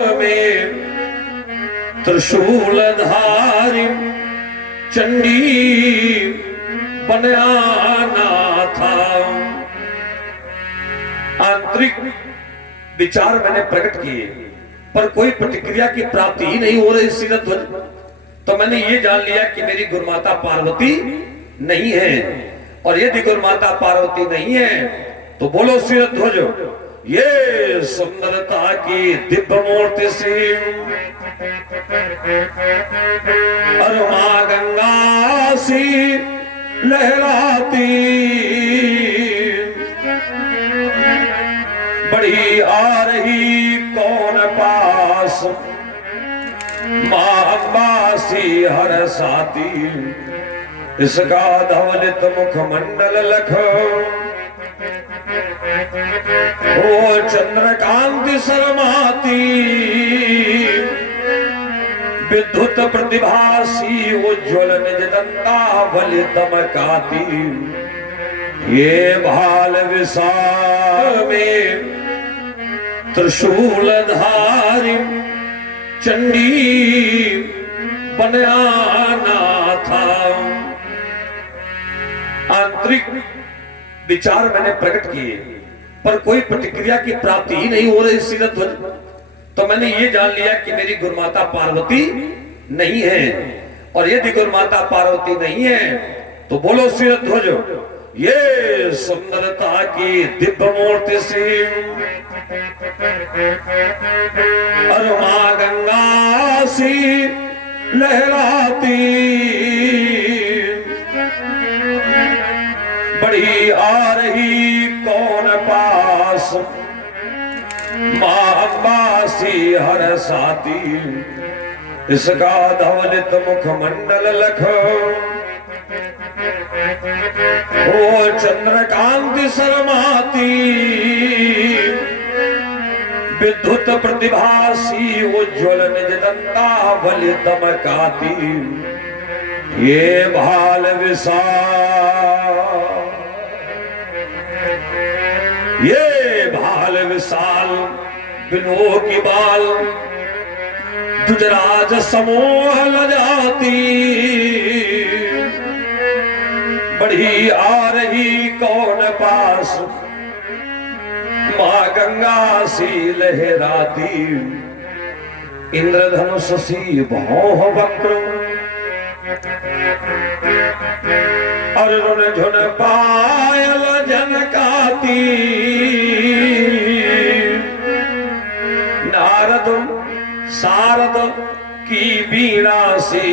में त्रिशूलधारी चंडी बनाना था। आंतरिक विचार मैंने प्रकट किए पर कोई प्रतिक्रिया की प्राप्ति ही नहीं हो रही सीरध्वज। तो मैंने ये जान लिया कि मेरी गुरुमाता पार्वती नहीं है, और यदि गुरुमाता पार्वती नहीं है तो बोलो सीरध्वज, ये सुंदरता की दिव्य मूर्ति से और मां गंगा सी लहराती बड़ी आ रही कौन पास, मां अम्बा सी हर साथी इसका धवलित मुखमंडल लखो, ओ चंद्रकांति शर्माती विद्युत प्रतिभासी उज्ज्वल निज दंतावली दमकाती, ये भाल विशाल में त्रिशूलधारी चंडी बनाना था। आंतरिक विचार मैंने प्रकट किए पर कोई प्रतिक्रिया की प्राप्ति ही नहीं हो रही सीरध्वज। तो मैंने ये जान लिया कि मेरी गुरुमाता पार्वती नहीं है, और यदि गुरुमाता पार्वती नहीं है तो बोलो सीरध्वज, ये सुंदरता की दिव्य मूर्ति से और मां गंगा सी लहराती बड़ी आ रही कौन पास, मां अम्बा सी हर साथी इसका धवलित मुखमंडल लखो, ओ चंद्रकांति शर्माती विद्युत प्रतिभासी उज्ज्वल निज दंतावली दमकाती, ये भाल विशाल, ये भाल विशाल बिनो की बाल दुजराज समूह लजाती बड़ी आ रही कौन पास, मां गंगा सी लहराती इंद्रधनुष सी भौह वक्र अर्जुन झुन पायल जनकाती, नारद सारद की बीणा सी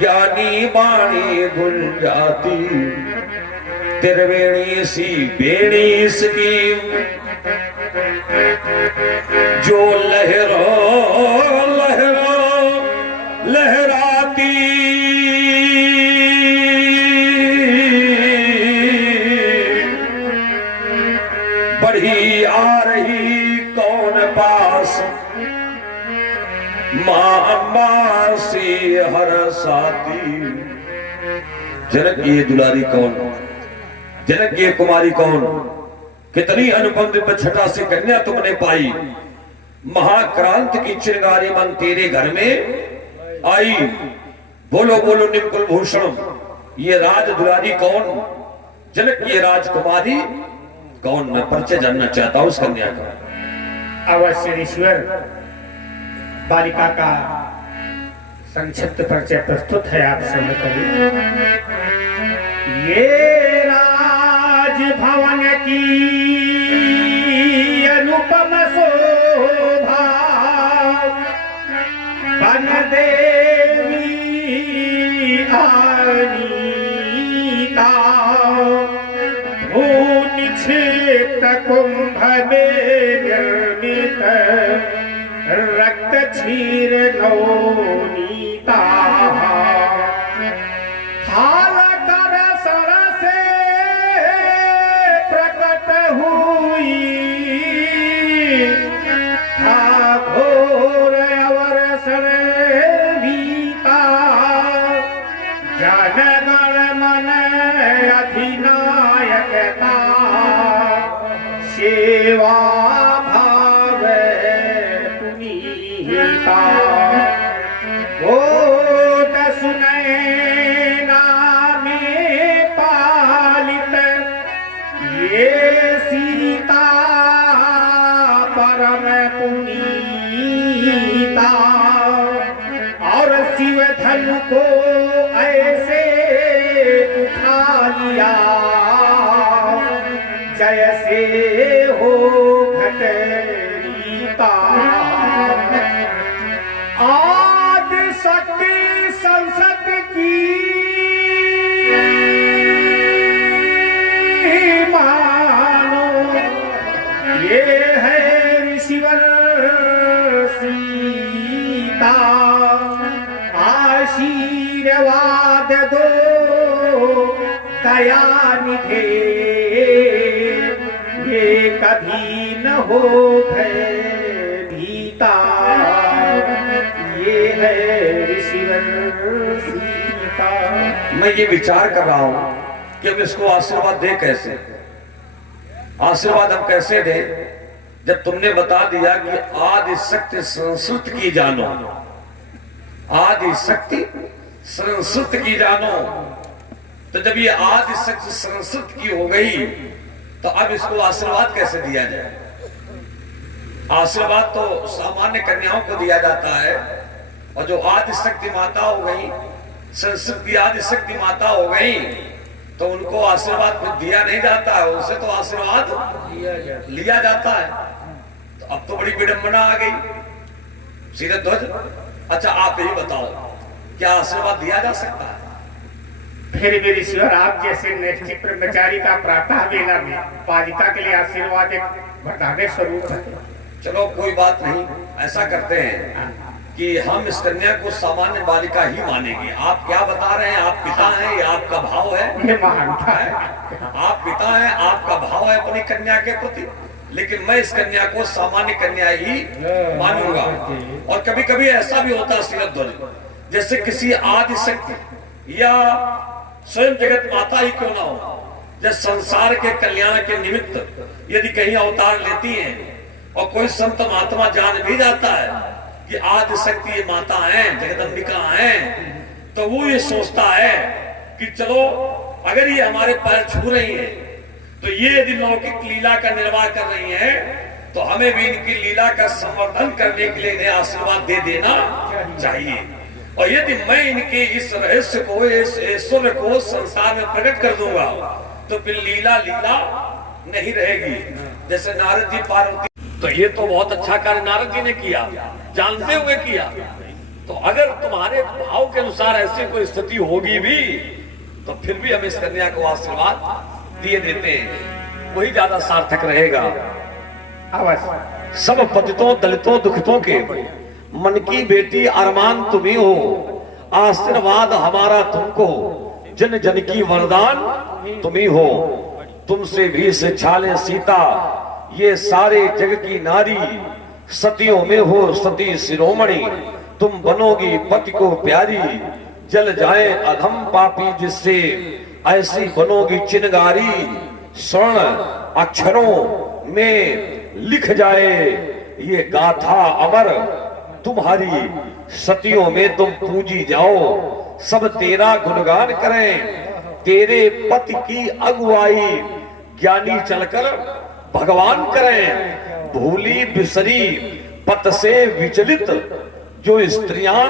ज्ञानी बाणी गुंजाती, त्रिवेणी सी बेणी इसकी जो लहरो लहरो लहराती, बढ़ी आ रही कौन पास, मां अम्बा सी हर साथी। जनक की ये दुलारी कौन, जनक की कुमारी कौन, कितनी अनुपम दिव्य छटा से कन्या तुमने पाई, महाक्रांत की चिंगारी मन तेरे घर में आई, बोलो बोलो निकुल भूषण, ये राज दुलारी कौन, जनक की राजकुमारी कौन, मैं परिचय जानना चाहता हूं उस कन्या का। अवश्य ईश्वर, बालिका का संक्षिप्त परिचय प्रस्तुत है आप समय करिए। ये राजभवन की अनुपम शोभा बन देवी आनीता, भूनिक्षिप्त कुंभ में निर्मित रक्त क्षीर नवनीता, हाल कर सर से प्रकट हुई, था घोर अवसर भीता, जनगण मन अधिनायकता सेवा भाव पुनीता और शिव धन को ऐसे उठा लिया जैसे हो घटरीता। आदि शक्ति संसद की मानो ये है ऋषिवर सीता। आशीर्वाद दो दया निधे ये कभी न हो भयभीता। ये है ऋषिवर सीता। मैं ये विचार कर रहा हूं कि अब इसको आशीर्वाद दे कैसे। आशीर्वाद हम कैसे दे जब तुमने बता दिया कि आदि शक्ति संस्कृत की जानो, आदि शक्ति संस्कृत की जानो। तो जब ये आदि शक्ति संस्कृत की हो गई तो अब इसको आशीर्वाद कैसे दिया जाए। आशीर्वाद तो सामान्य कन्याओं को दिया जाता है और जो आदि शक्ति माता हो गई, संस्कृत की आदि शक्ति माता हो गई, तो उनको आशीर्वाद दिया नहीं जाता है, उनसे तो आशीर्वाद लिया जाता है। तो अब तो बड़ी विडंबना आ गई। सीधे ध्वज, अच्छा आप यही बताओ क्या आशीर्वाद दिया जा सकता है? फिर भी ईश्वर आप जैसे नैष्ठिक ब्रह्मचारी का प्रातः वेला में बालिका के लिए आशीर्वाद एक वरदान स्वरूप है। चलो कोई बात नहीं, ऐसा करते हैं कि हम इस कन्या को सामान्य बालिका ही मानेंगे। आप क्या बता रहे हैं? आप पिता हैं, ये आपका भाव है? ये मानता है। आप पिता हैं, आपका भाव है अपनी कन्या के प्रति, लेकिन मैं इस कन्या को सामान्य कन्या ही मानूंगा। और कभी कभी ऐसा भी होता है श्रीध्वज, जैसे किसी आदि शक्ति या स्वयं जगत माता ही क्यों ना हो, जब संसार के कल्याण के निमित्त यदि कहीं अवतार लेती हैं और कोई संत महात्मा जान भी जाता है कि आदि शक्ति ये माता है, जगदम्बिका है, तो वो ये सोचता है कि चलो अगर ये हमारे पैर छू रही है तो ये यदि लौकिक लीला का निर्वाह कर रही है तो हमें भी इनकी लीला का संवर्धन करने के लिए इन्हें आशीर्वाद दे देना चाहिए। और यदि मैं इनके इस रहस्य को, इस ऐश्वर्य को संसार में प्रकट कर दूंगा तो फिर लीला लीला नहीं रहेगी। जैसे नारद जी पार्वती, तो ये तो बहुत अच्छा कार्य नारद जी ने किया, जानते हुए किया। तो अगर तुम्हारे भाव के अनुसार ऐसी कोई स्थिति होगी भी तो फिर भी हम इस कन्या को आशीर्वाद दिए देते हैं, वही ज्यादा सार्थक रहेगा। अवश्य। सब पतितों दलितों दुखितों के मन की बेटी अरमान तुम्ही हो, आशीर्वाद हमारा तुमको, जन जन की वरदान तुम्ही हो। तुमसे भी से छाले सीता, ये सारे जग की नारी, सतियों में हो सती शिरोमणि, तुम बनोगी पति को प्यारी, जल जाए अधम पापी जिससे, ऐसी बनोगी चिनगारी, स्वर्ण अक्षरों में लिख जाए ये गाथा अमर, तुम्हारी सतियों में तुम पूजी जाओ, सब तेरा गुणगान करें, तेरे पति की अगुवाई ज्ञानी चलकर भगवान करें। भूली बिसरी पत से विचलित जो स्त्रियां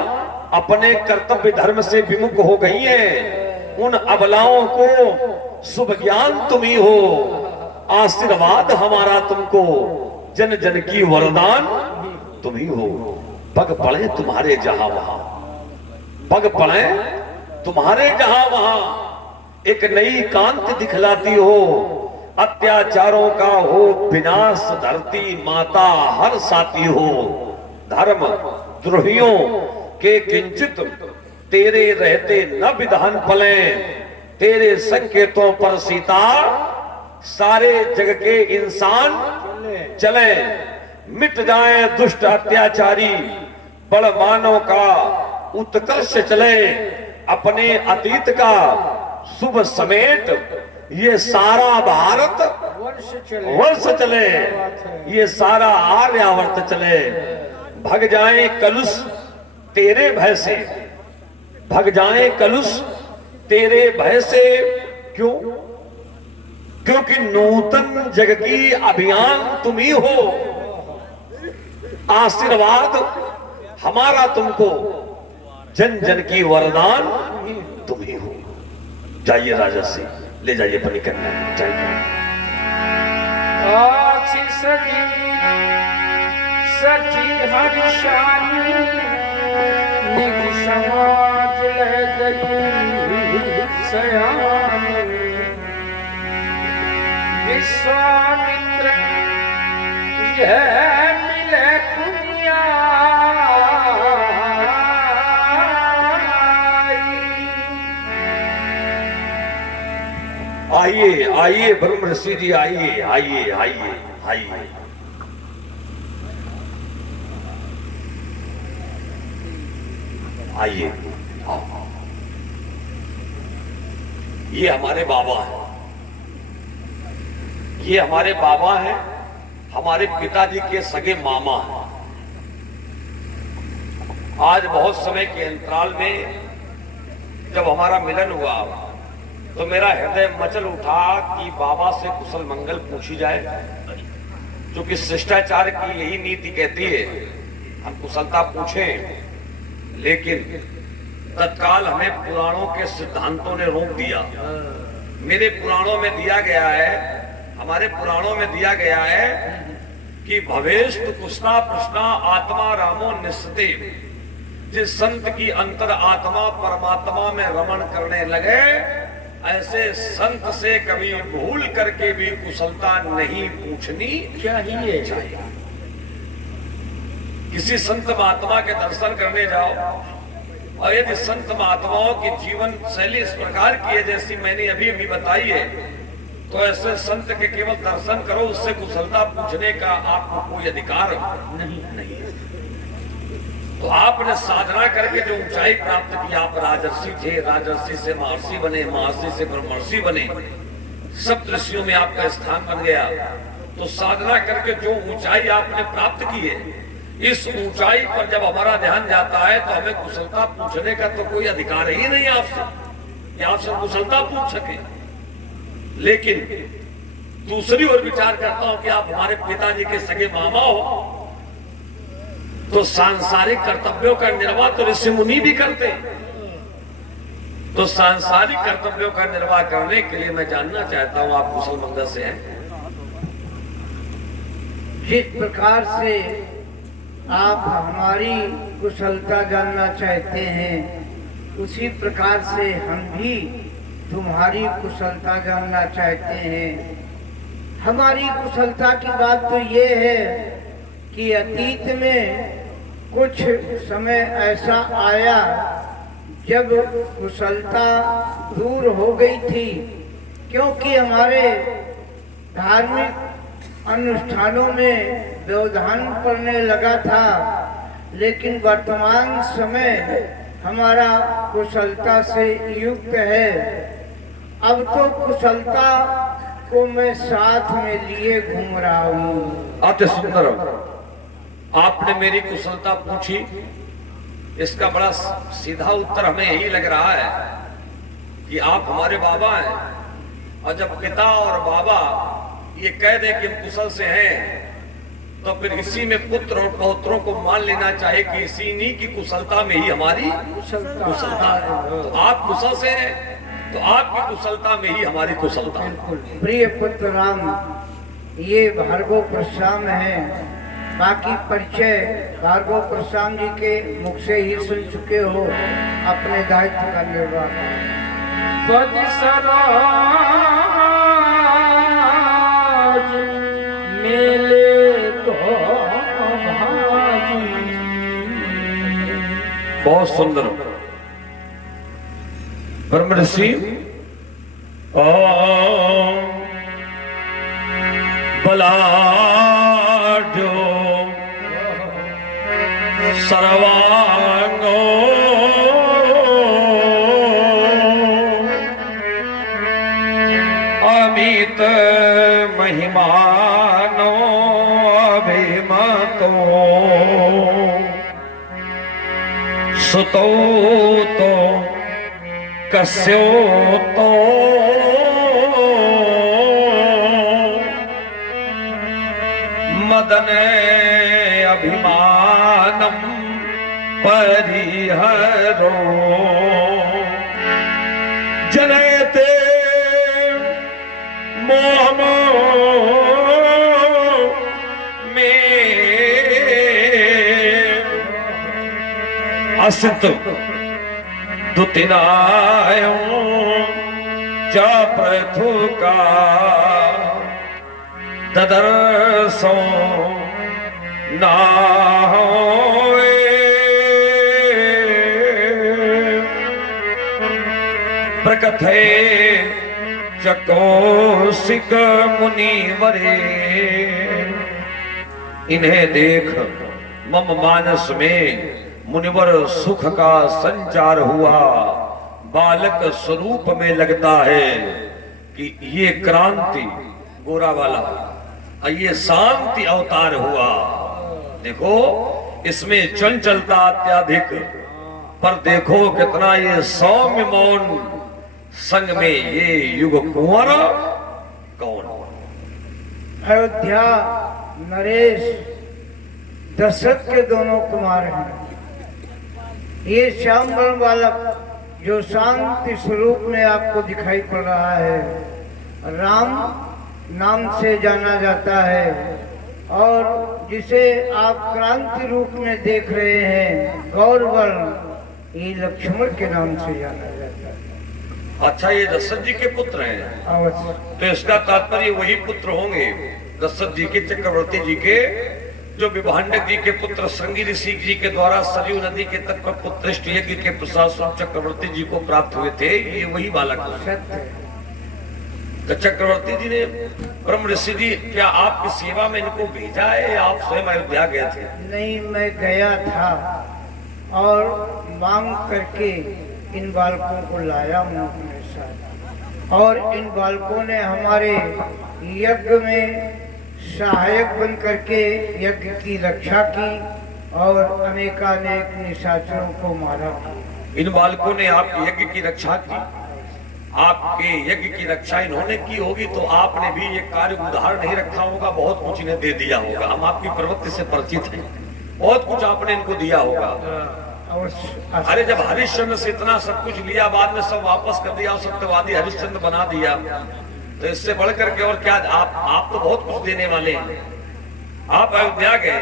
अपने कर्तव्य धर्म से विमुख हो गई हैं, उन अबलाओं को शुभ ज्ञान तुम ही हो, आशीर्वाद हमारा तुमको, जन जन की वरदान तुम ही हो। पग पड़े तुम्हारे जहां वहां, पग पड़े तुम्हारे जहां वहां, एक नई कांति दिखलाती हो, अत्याचारों का हो विनाश, धरती माता हर साथी हो। धर्म द्रोहियों के किंचित तेरे रहते न विधान पले, तेरे संकेतों पर सीता सारे जग के इंसान चले, मिट जाए दुष्ट अत्याचारी, बड़ मानव का उत्कर्ष चले, अपने अतीत का शुभ समेट ये सारा भारत वर्ष चले, ये सारा आर्यावर्त चले। भग जाए कलुष तेरे भय से, भग जाए कलुष तेरे भय से, क्यों? क्योंकि नूतन जग की अभियान तुम ही हो, आशीर्वाद हमारा तुमको, जन जन की वरदान तुम ही हो। जाइए राजा से ले जाइए अपनी कन्या, जाइए। सखी हर्षानी निज समाज लह गई सयानी, विश्वामित्र यह मिले पुनिया, आइए आइए ब्रह्म ऋषि जी, आइए आइए आइए आइए। आइए, ये हमारे बाबा हैं, ये हमारे बाबा हैं, हमारे पिताजी के सगे मामा हैं। आज बहुत समय के अंतराल में जब हमारा मिलन हुआ तो मेरा हृदय मचल उठा कि बाबा से कुशल मंगल पूछी जाए, क्योंकि शिष्टाचार की यही नीति कहती है हम कुशलता पूछें। लेकिन तत्काल हमें पुराणों के सिद्धांतों ने रोक दिया। मेरे पुराणों में दिया गया है, हमारे पुराणों में दिया गया है कि भवेस्तु कुशला प्रश्ना आत्मा रामो निस्ते। जिस संत की अंतर आत्मा परमात्मा में रमण करने लगे, ऐसे संत से कभी भूल करके भी कुशलता नहीं पूछनी चाहिए। किसी संत महात्मा के दर्शन करने जाओ और यदि संत महात्माओं की जीवन शैली इस प्रकार की है जैसी मैंने अभी अभी बताई है, तो ऐसे संत के केवल दर्शन करो, उससे कुशलता पूछने का आपको कोई अधिकार नहीं है। तो आपने साधना करके जो ऊंचाई प्राप्त की, आप राजर्षि थे, राजर्षि से महर्षि बने, महर्षि से ब्रह्मर्षि बने, सब ऋषियों में आपका स्थान बन गया। तो साधना करके जो ऊंचाई आपने प्राप्त की है, इस ऊंचाई पर जब हमारा ध्यान जाता है तो हमें कुशलता पूछने का तो कोई अधिकार ही नहीं आपसे कि आपसे कुशलता पूछ सके। लेकिन दूसरी ओर विचार करता हूं कि आप हमारे पिताजी के सगे मामा हो, तो सांसारिक कर्तव्यों का निर्वाह तो ऋषि मुनि भी करते हैं। तो सांसारिक कर्तव्यों का निर्वाह करने के लिए मैं जानना चाहता हूं आप कुशल मंगल से हैं। जिस प्रकार से आप हमारी कुशलता जानना चाहते हैं, उसी प्रकार से हम भी तुम्हारी कुशलता जानना चाहते हैं। हमारी कुशलता की बात तो ये है कि अतीत में कुछ समय ऐसा आया जब कुशलता दूर हो गई थी, क्योंकि हमारे धार्मिक अनुष्ठानों में व्यवधान पड़ने लगा था। लेकिन वर्तमान समय हमारा कुशलता से युक्त है। अब तो कुशलता को मैं साथ में लिए घूम रहा हूँ। अति सुंदर, आपने मेरी कुशलता पूछी, इसका बड़ा सीधा उत्तर हमें यही लग रहा है कि आप हमारे बाबा हैं। और जब पिता और बाबा ये कह दे कि हम कुशल से हैं, तो फिर इसी में पुत्र और पौत्रों को मान लेना चाहिए कि इसी की कुशलता में ही हमारी कुशलता है। तो आप कुशल से हैं, तो आपकी कुशलता में ही हमारी कुशलता है। प्रिय पुत्र राम, ये भार्गव परशुराम है। बाकी परिचय भार्गव परशुराम जी के मुख से ही सुन चुके हो। अपने दायित्व का निर्वाह मेले तो बहुत सुंदर ब्रह्म ऋषि बलाढ्यो सर्वांगो अमित महिमानो अभिमतो सुतो तो कस्यो तो मदन अभिमानम परिहरो जनयते मोह में असित दुतिनायो च प्रथुका ददर्शो ना होए प्रकथे चकोसिक मुनिवरे। इन्हें देख मम मानस में मुनिवर सुख का संचार हुआ। बालक स्वरूप में लगता है कि ये क्रांति गोरा वाला, ये शांति अवतार हुआ। देखो इसमें चंचलता अत्याधिक, पर देखो कितना ये सौम्य मौन, संग में ये युग कुंवर कौन। अयोध्या नरेश दशरथ के दोनों कुमार हैं। ये श्याम वर्ण बालक जो शांति स्वरूप में आपको दिखाई पड़ रहा है, राम नाम से जाना जाता है, और जिसे आप क्रांति रूप में देख रहे हैं गौरवर्ण, ये लक्ष्मण के नाम से जाना जाता है। अच्छा, ये दशरथ जी के पुत्र हैं? अवश्य। तो इसका तात्पर्य वही पुत्र होंगे दशरथ जी के, चक्रवर्ती जी के, जो विभांडक जी के पुत्र संगी ऋषि जी के द्वारा सरयू नदी के तट पर पुत्रिष्ट यज्ञ के प्रसाद चक्रवर्ती जी को प्राप्त हुए थे। ये वही बालक सत्य। तो चक्रवर्ती जी ने ब्रह्म ऋषि जी, क्या आपकी सेवा में इनको भेजा है या आप स्वयं अयोध्या गए थे? नहीं, मैं गया था और मांग करके इन बालकों को लाया हूँ अपने साथ, और इन बालकों ने हमारे यज्ञ में सहायक बन करके यज्ञ की रक्षा की और अनेकानेक निशाचरों को मारा। इन बालकों ने आपके यज्ञ की रक्षा की। आपके यज्ञ की रक्षा इन्होंने की होगी तो आपने भी ये कार्य उधार नहीं रखा होगा, बहुत कुछ इन्हें दे दिया होगा। हम आपकी प्रवृत्ति से परिचित हैं, बहुत कुछ आपने इनको दिया होगा। अरे जब हरिश्चंद्र से इतना सब कुछ लिया, बाद में सब वापस कर दिया, सत्यवादी हरिश्चंद्र बना दिया, तो इससे बढ़कर के और क्या। आप तो बहुत कुछ देने वाले हैं। आप अयोध्या गए,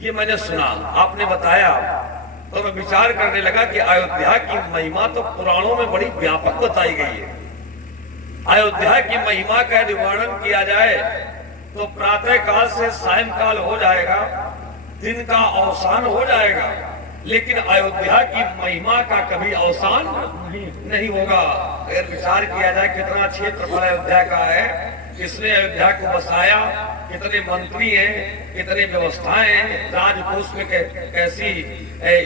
ये मैंने सुना, आपने बताया, तो मैं विचार करने लगा कि अयोध्या की महिमा तो पुराणों में बड़ी व्यापक बताई गई है। अयोध्या की महिमा का यदि वर्णन किया जाए तो प्रातः काल से सायंकाल हो जाएगा, दिन का अवसान हो जाएगा, लेकिन अयोध्या की महिमा का कभी अवसान नहीं होगा। अगर विचार किया जाए कितना क्षेत्रफल अयोध्या का है, किसने अयोध्या को बसाया, कितने मंत्री हैं, कितनी व्यवस्थाएं हैं, राजकोष में कैसी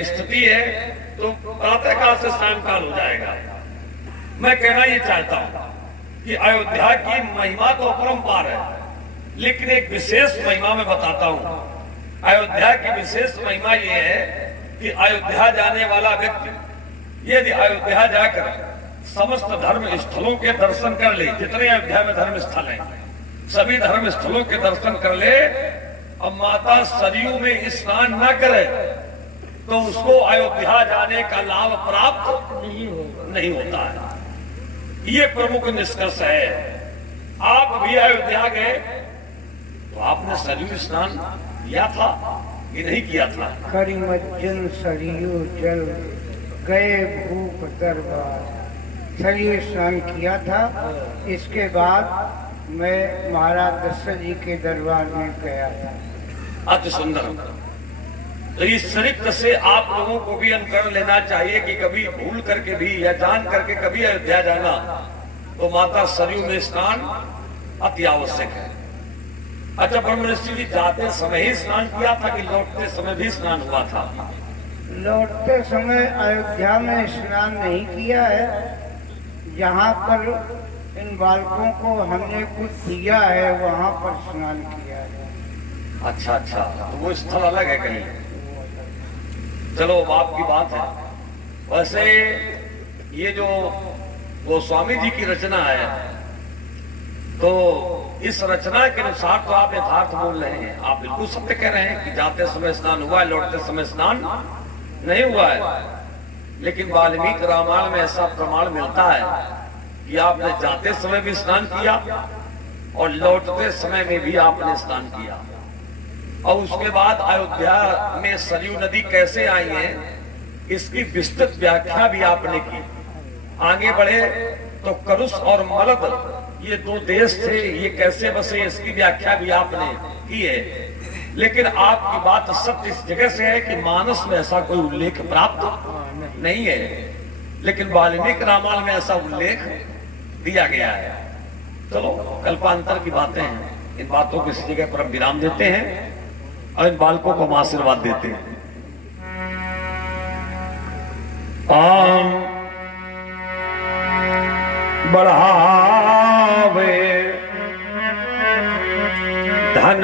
स्थिति है, तो प्रातःकाल से सायंकाल हो जाएगा। मैं कहना ये चाहता हूँ कि अयोध्या की महिमा तो अपरंपार है, लेकिन एक विशेष महिमा मैं बताता हूँ। अयोध्या की विशेष महिमा ये है कि अयोध्या जाने वाला व्यक्ति यदि अयोध्या जाकर समस्त धर्म स्थलों के दर्शन कर ले, जितने अयोध्या में धर्म स्थल हैं, सभी धर्म स्थलों के दर्शन कर ले, अब माता सरयू में स्नान न करे तो उसको अयोध्या जाने का लाभ प्राप्त नहीं होता है। ये प्रमुख निष्कर्ष है। आप भी अयोध्या गए तो आपने सरयू स्नान किया था कि नहीं किया था? करिमज्जन सरयू जल गए भूप दरबार, सरयू स्नान किया था। इसके बाद मैं महाराज दशरथ जी के दरबार में गया था। अति सुंदर। तो इस चरित्र से आप लोगों को भी अनुकरण लेना चाहिए कि कभी भूल करके भी या जान करके कभी अयोध्या जाना तो माता सरयू में स्नान अति आवश्यक है। अच्छा, ब्रह्म ऋषि जी जाते समय ही स्नान किया था कि लौटते समय भी स्नान हुआ था? लौटते समय अयोध्या में स्नान नहीं किया है। जहाँ पर इन बालकों को हमने कुछ दिया है वहाँ पर स्नान किया है। अच्छा अच्छा, तो वो स्थल अलग है कहीं। चलो आपकी बात है। वैसे ये जो गोस्वामी जी की रचना है तो इस रचना के अनुसार तो आप यथार्थ बोल रहे हैं, आप बिल्कुल सत्य कह रहे हैं कि जाते समय स्नान हुआ है, लौटते समय स्नान नहीं हुआ है। लेकिन वाल्मीकि रामायण में ऐसा प्रमाण मिलता है कि आपने जाते समय भी स्नान किया और लौटते समय में भी आपने स्नान किया। और उसके बाद अयोध्या में सरयू नदी कैसे आई है इसकी विस्तृत व्याख्या भी आपने की। आगे बढ़े तो करुष और मलद ये दो देश थे, ये कैसे बसे इसकी व्याख्या भी आपने की है। लेकिन आपकी बात सत्य इस जगह से है कि मानस में ऐसा कोई उल्लेख प्राप्त नहीं है, लेकिन वाल्मीकि रामायण में ऐसा उल्लेख दिया गया है। चलो कल्पांतर की बातें हैं, इन बातों को इसी जगह पर विराम देते हैं और इन बालकों को हम आशीर्वाद देते हैं। आम बढ़ावे धन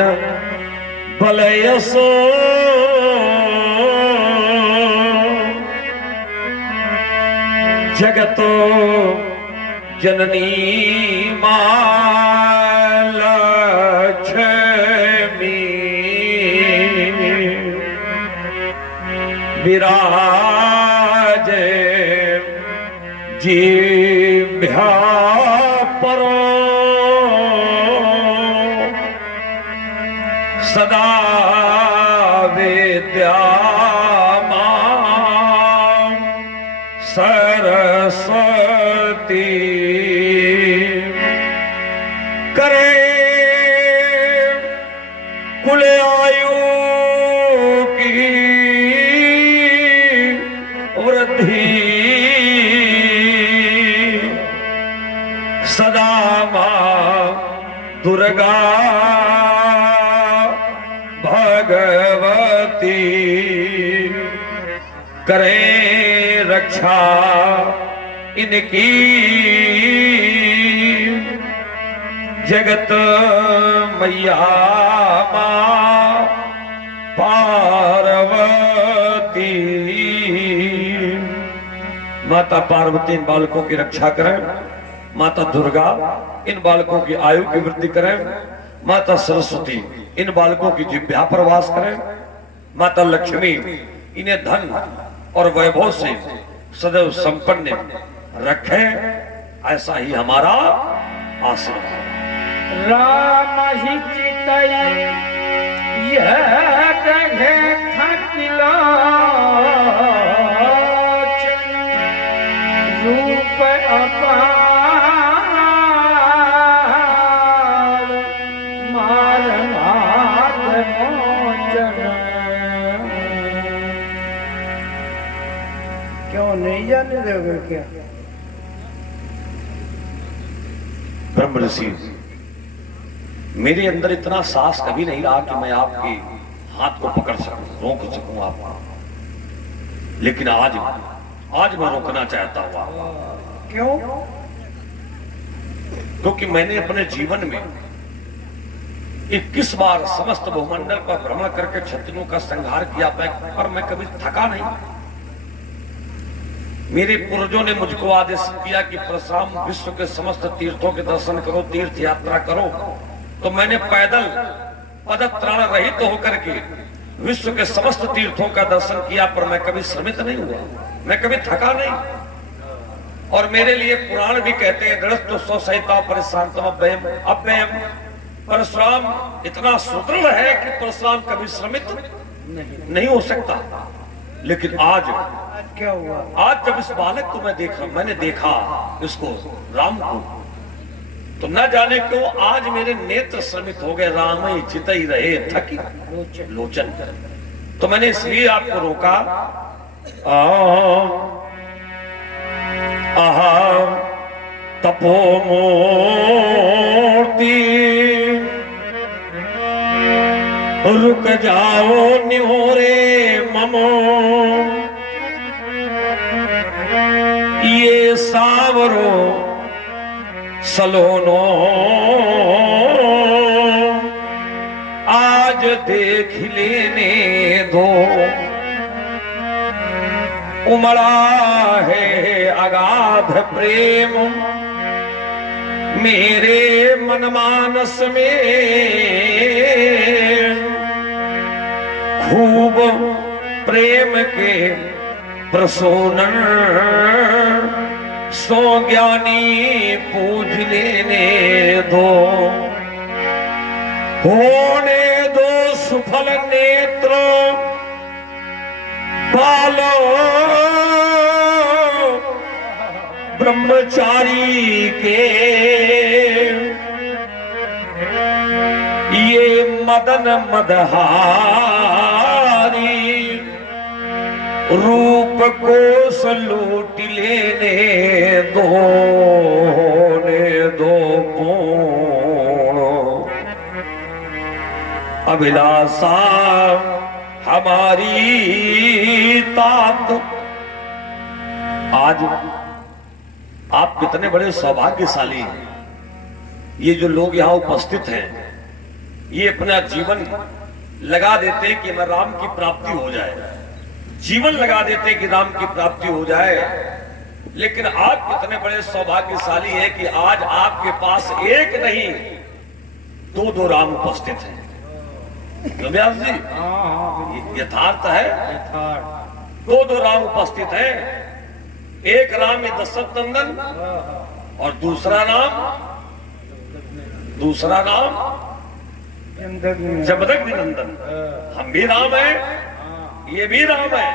बल यशो जगतो जननी मां लक्ष्मी विराजे जिह्वा परो सदा विद्यामां सरस्वती करे कुल आयु की वृद्धि सदा मां दुर्गा भगवती करें रक्षा इनकी जगत मैया मां पार्वती। माता पार्वती इन बालकों की रक्षा करें, माता दुर्गा इन बालकों की आयु की वृद्धि करें, माता सरस्वती इन बालकों की जिह्वा पर वास करें, माता लक्ष्मी इन्हें धन और वैभव से सदैव संपन्न रखें। ऐसा ही हमारा आशीर्वाद। राम ही चितई यह जगह थकिलोचन रूप अपार मार मार मोचन। क्यों नहीं जाने दोगे क्या? ब्रह्म ऋषि, मेरे अंदर इतना साहस कभी नहीं रहा कि मैं आपके हाथ को पकड़ सकूं, रोक सकूं आपको, लेकिन आज मैं रोकना चाहता हूं। क्यों? क्योंकि मैंने अपने जीवन में 21 बार समस्त भूमंडल पर भ्रमण करके क्षत्रियों का संहार किया, पर मैं कभी थका नहीं। मेरे पूर्वजों ने मुझको आदेश किया कि परशुराम विश्व के समस्त तीर्थों के दर्शन करो, तीर्थ यात्रा करो, तो मैंने पैदल पदत्राण रहित होकर के विश्व के समस्त तीर्थों का दर्शन किया, पर मैं कभी श्रमित नहीं हुआ, मैं कभी थका नहीं। और मेरे लिए पुराण भी कहते हैं दृढ़ स्वसहिता परिश्रांतम अव्ययम। परशुराम इतना सुदृढ़ है कि परशुराम कभी श्रमित नहीं हो सकता। लेकिन आज क्या हुआ? आज जब इस बालक को मैंने देखा इसको राम को, तो न जाने क्यों आज मेरे नेत्र श्रमित हो गए। राम ही चितई रहे थकी लोचन। तो मैंने इसलिए आपको रोका। तपोमूर्ति रुक जाओ न्योरे ममो, ये सावरो सलोनो आज देख लेने दो। उमड़ा है अगाध प्रेम मेरे मनमानस में खूब प्रेम के प्रसूनन सो ज्ञानी पूज लेने दो, होने दो सुफल नेत्र पालो ब्रह्मचारी के, ये मदन मदहारी रूप को लूट लेने दो, ने दो पूर्ण अभिलाषा हमारी तात। आज आप कितने बड़े सौभाग्यशाली हैं। ये जो लोग यहाँ उपस्थित हैं, ये अपना जीवन लगा देते कि मैं राम की प्राप्ति हो जाए, जीवन लगा देते कि राम की प्राप्ति हो जाए। लेकिन आप कितने बड़े सौभाग्यशाली हैं कि आज आपके पास एक नहीं दो राम उपस्थित हैं। क्यों व्यास जी? यथार्थ है, दो राम उपस्थित हैं। एक राम है दशरथ नंदन और दूसरा नाम जमदग्नि नंदन। हम भी राम हैं, ये भी राम है।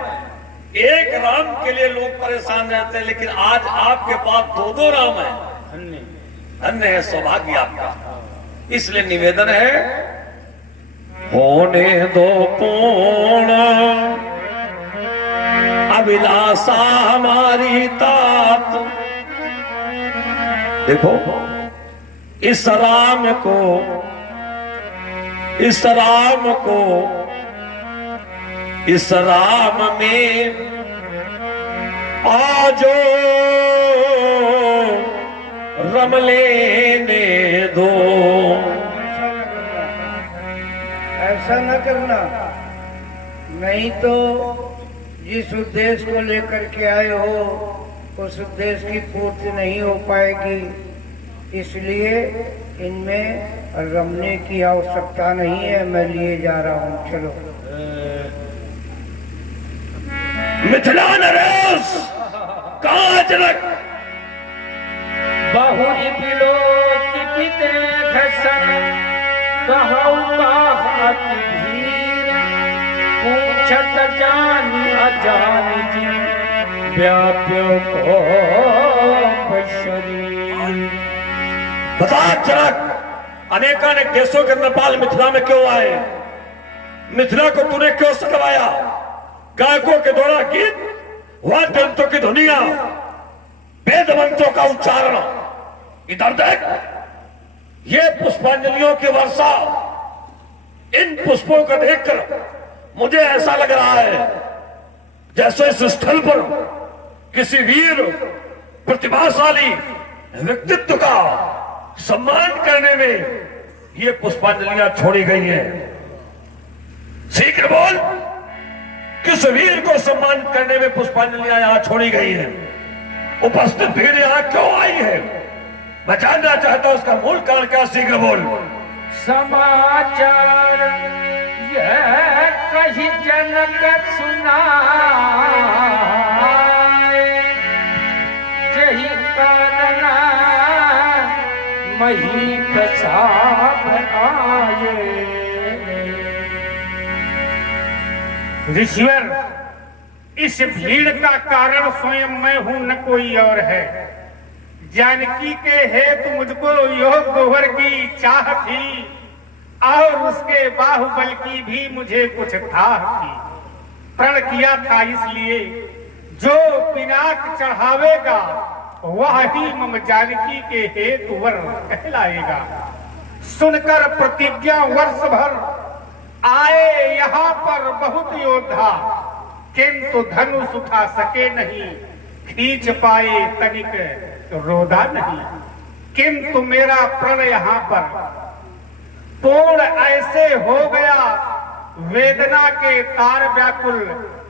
एक राम के लिए लोग परेशान रहते हैं, लेकिन आज आपके पास दो राम है। धन्य है सौभाग्य आपका। इसलिए निवेदन है, होने दो पूर्ण अभिलाषा हमारी तात। देखो इस राम में आजो रम लेने दो। ऐसा न करना, नहीं तो जिस उद्देश्य को लेकर के आए हो उस उद्देश्य की पूर्ति नहीं हो पाएगी। इसलिए इनमें रमने की आवश्यकता नहीं है, मैं लिए जा रहा हूँ। चलो मिथिला नरेश कहाँ जनक बहुरी बिलो की पिते घसन कहौ कहत भीर पूछत जानी अजान जी व्याप्यो को शरीर। बता जनक, अनेकानेक देशों के नेपाल मिथिला में क्यों आए? मिथिला को तूने क्यों सजवाया? गायकों के द्वारा गीत, वाद्य यंत्रों की ध्वनिया, वेद मंत्रों का उच्चारण। इधर देख, ये पुष्पांजलियों की वर्षा, इन पुष्पों को देखकर मुझे ऐसा लग रहा है जैसे इस स्थल पर किसी वीर प्रतिभाशाली व्यक्तित्व का सम्मान करने में ये पुष्पांजलियां छोड़ी गई हैं। शीघ्र बोल, किस वीर को सम्मान करने में पुष्पांजलियां यहां छोड़ी गई हैं? उपस्थित भीड़ यहां क्यों आई है? मैं जानना चाहता हूं उसका मूल कारण क्या। शीघ्र बोल। समाचार यह कही जनक सुनाए, यही कारण मही प्रसाद आए। ऋषिवर, इस भीड़ का कारण स्वयं मैं हूं, न कोई और है। जानकी के हेतु मुझको योग गोबर की चाह थी और उसके बाहुबल की भी मुझे कुछ था थी। प्रण किया था इसलिए जो पिनाक चढ़ावेगा वह ही मम जानकी के हेतु वर कहलाएगा। सुनकर प्रतिज्ञा वर्ष भर आए यहाँ पर बहुत योद्धा, किंतु धनुष उठा सके नहीं, खींच पाए तनिक रोदा नहीं। किंतु मेरा प्रण यहाँ पर पूर्ण ऐसे हो गया, वेदना के तार व्याकुल,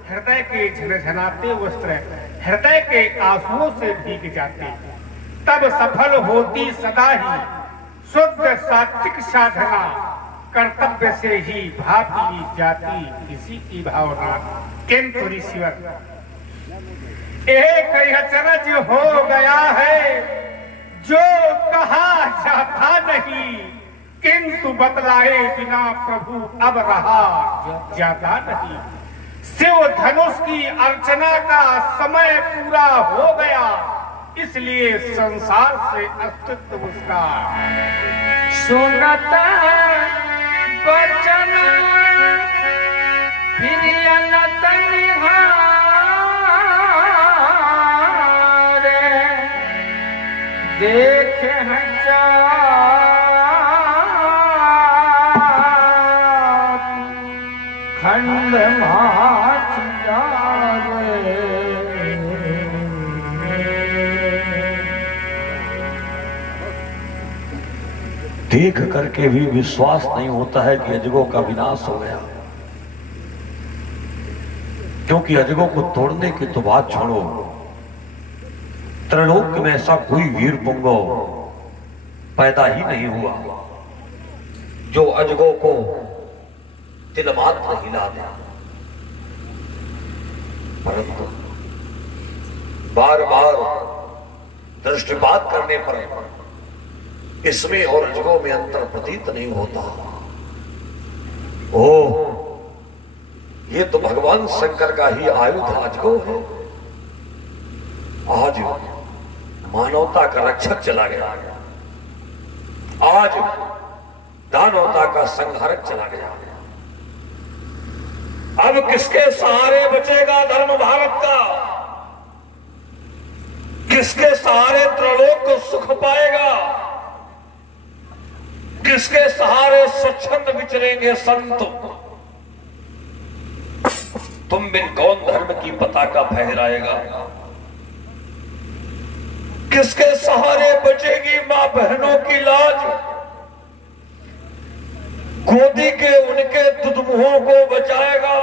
हृदय के झनझनाते वस्त्र हृदय के आंसुओं से भीग जाते। तब सफल होती सदा ही शुद्ध सात्विक साधना, कर्तव्य से ही भाती जाती किसी की भावना। किंतु ऋषिवर एक अचरज हो गया है, जो कहा जाता नहीं, किंतु बतलाए बिना प्रभु अब रहा जाता नहीं। शिव धनुष की अर्चना का समय पूरा हो गया, इसलिए संसार से अस्तित्व उसका। सुनता वचन फिर अनत निहारे, देखे खंड देख करके भी विश्वास नहीं होता है कि अजगों का विनाश हो गया, क्योंकि अजगों को तोड़ने की तो बात छोड़ो, त्रिलोक में ऐसा कोई वीर पुंगो पैदा ही नहीं हुआ जो अजगों को तिलमात्र हिला दे। परंतु बार बार दृष्टिपात करने पर इसमें और अजगों में अंतर प्रतीत नहीं होता। ओह, ये तो भगवान शंकर का ही आयुध अजगो है। आज मानवता का रक्षक चला गया, आज दानवता का संहारक चला गया। अब किसके सहारे बचेगा धर्म भारत का? किसके सहारे त्रिलोक को सुख पाएगा? किसके सहारे स्वच्छंद विचरेंगे संत? तुम बिन कौन धर्म की पताका फहराएगा? किसके सहारे बचेगी मां बहनों की लाज? गोदी के उनके दुधमुहों को बचाएगा?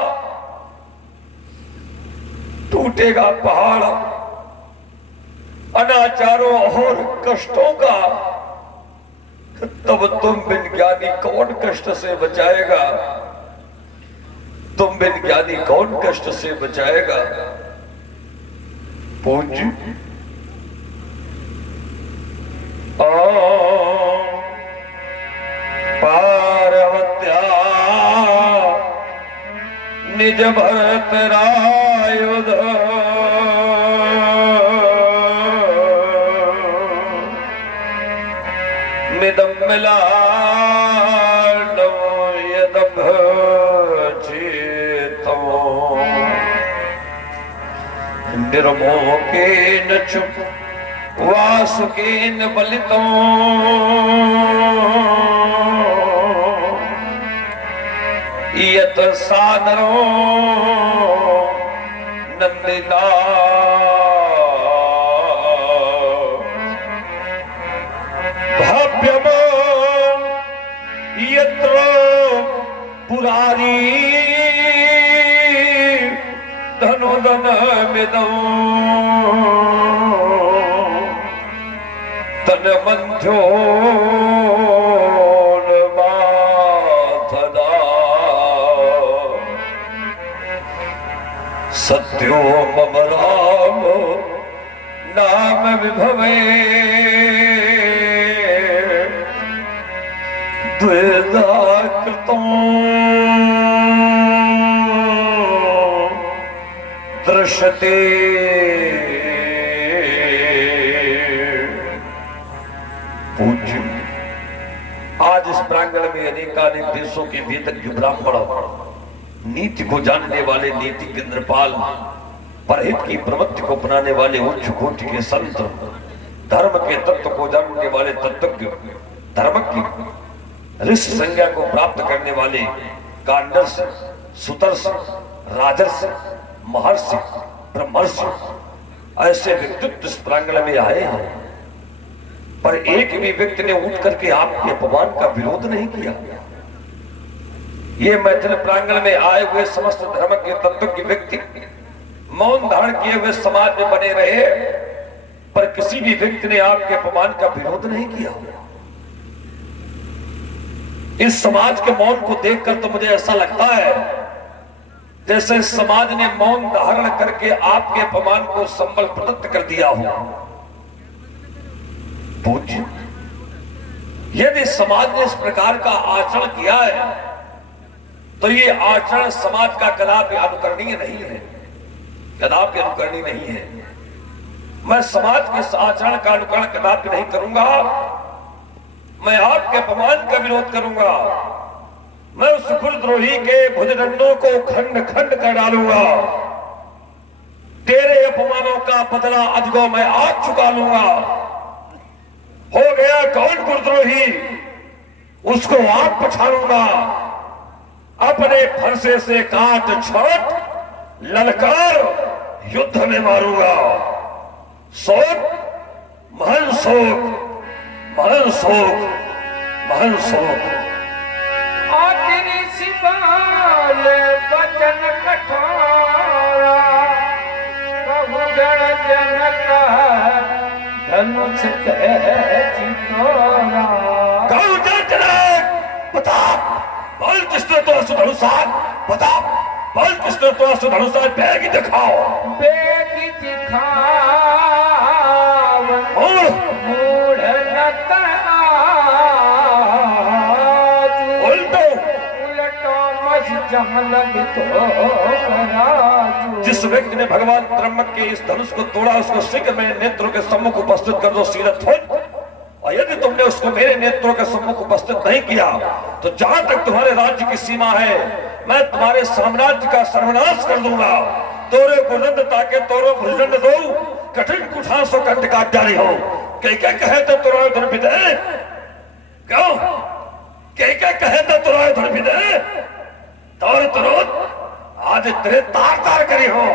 टूटेगा पहाड़ अनाचारों और कष्टों का, तब तुम बिन ज्ञानी कौन कष्ट से बचाएगा? तुम बिन ज्ञानी कौन कष्ट से बचाएगा? पूज्य पार्वत्या निज भरत रायुध, मिदम मिला यदम चेतो, निर्मोकेन चुप वासुकेन बलितो, यत सादरो नंदिना, भव्यम यत्र पुरारी धनुधन मिदं, तन मंथो सत्यो मम राम नाम विभवे, द्विधा कृतं दृश्यते। पूज्य, आज इस प्रांगण में अनेकानेक देशों के वेदज्ञ ब्राह्मण, नीति को जानने वाले नीति इंद्रपाल, परहित की प्रवृत्ति को अपनाने वाले उच्च कोटि के संत, धर्म के तत्व को जानने वाले तत्वज्ञ, धर्म की ऋषि संज्ञा को प्राप्त करने वाले कांडर्षि, सुतर्षि, राजर्षि, महर्षि, ब्रह्मर्षि, ऐसे व्यक्तित्व इस प्रांगण में आए हैं, पर एक भी व्यक्ति ने उठ करके आपके अपमान का विरोध नहीं किया। ये मैथिल प्रांगण में आए हुए समस्त धर्म के तत्व के व्यक्ति मौन धारण किए हुए समाज में बने रहे, पर किसी भी व्यक्ति ने आपके अपमान का विरोध नहीं किया। इस समाज के मौन को देखकर तो मुझे ऐसा लगता है जैसे समाज ने मौन धारण करके आपके अपमान को संबल प्रदत्त कर दिया हो। पूज्य, यदि समाज ने इस प्रकार का आचरण किया है तो ये आचरण समाज का कदापि अनुकरणीय नहीं है, कदापि अनुकरणीय नहीं है। मैं समाज के इस आचरण का अनुकरण कदापि नहीं करूंगा। मैं आपके अपमान का विरोध करूंगा। मैं उस कुलद्रोही के भुजदंडों को खंड खंड कर डालूंगा। तेरे अपमानों का बदला अजगो मैं आज चुका लूंगा। हो गया कौन कुलद्रोही, उसको आप पछाड़ूंगा। अपने फरसे से काट छाट ललकार युद्ध में मारूंगा। शोक, महन शोक, महन शोक, महन शोक। आखिरी सिपाल बचन कठोरा, कहु गण जनक धनुष चितोरा। कहु जनक बता, बोल किसने तो सुधनुषार, बता बोल किसने तो सुधनुषार बेगी दिखाओ। बेगी दिखाओ मूढ़ नता जिस व्यक्ति ने भगवान ब्रह्म के इस धनुष को तोड़ा उसको शीघ्र मेरे नेत्रों के सम्मुख उपस्थित कर दो सीरत हो। और यदि तुमने उसको मेरे नेत्रों के सम्मुख उपस्थित नहीं किया तो जहां तक तुम्हारे राज्य की सीमा है मैं तुम्हारे साम्राज्य का सर्वनाश कर दूंगा। तोरे गुणंद ताके तोरो भुजंड दो, कठिन कुठासो कंठ काट जारी हो। क्या कहे तो तुराय धन विदे, क्यों क्या कहे तो तुराय धन विदे। तौर तुरंत आज तेरे तार तार करी हो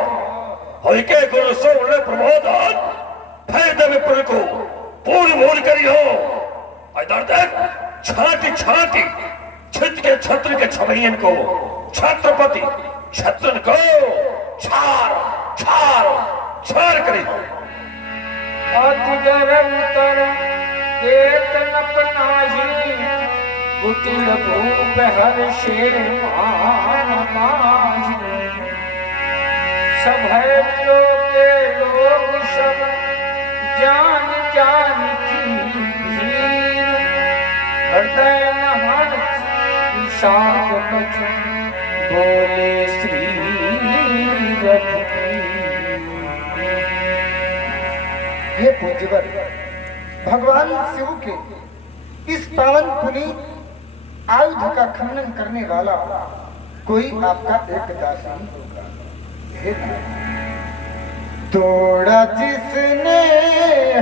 के गुरु सो उन्हें प्रमोद भय देव पुर को पूरी भूल करी हो। इधर देख छाटी छाटी छित के छत्र के छवैयन को छत्रपति छत्रन को छार छार छार करी हो। अजगर उतर केतन अपनाही, कुटिल भूप हर्षे मान माही। सब है के लोग सब जान जान की भीड़। हृदय नहन विषाद बचन बोले श्री रघुवीर। हे पूज्यवर, भगवान शिव के इस पावन पुनीत आयुध का खनन करने वाला कोई आपका एक दासी होगा। हे तोड़ा जिसने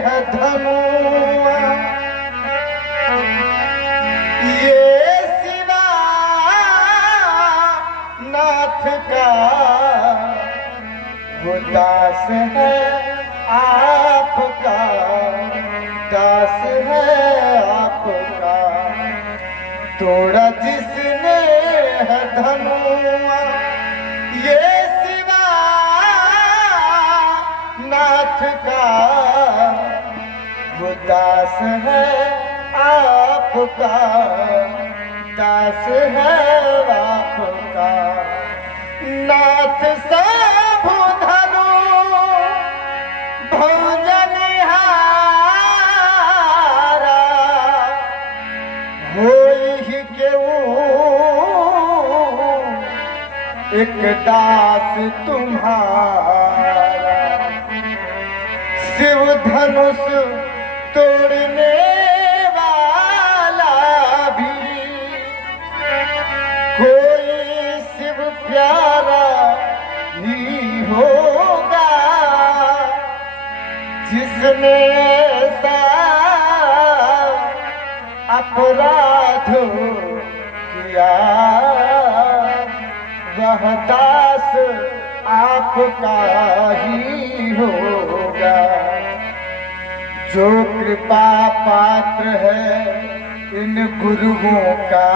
है धनुआ ये शिवा नाथ का वो दास है आपका, दास है आपका। तोड़ा जिसने है धनुआ ये शिवा नाथ का वो दास है आपका, दास है आपका। नाथ सब धनु भोजनिहारा होई केऊ एक दास तुम्हारा। शिव धनुष तोड़ने वाला भी कोई शिव प्यारा ही होगा जिसने ऐसा अपराध किया। वह दास आपका ही होगा। जो कृपा पात्र है इन गुरुओं का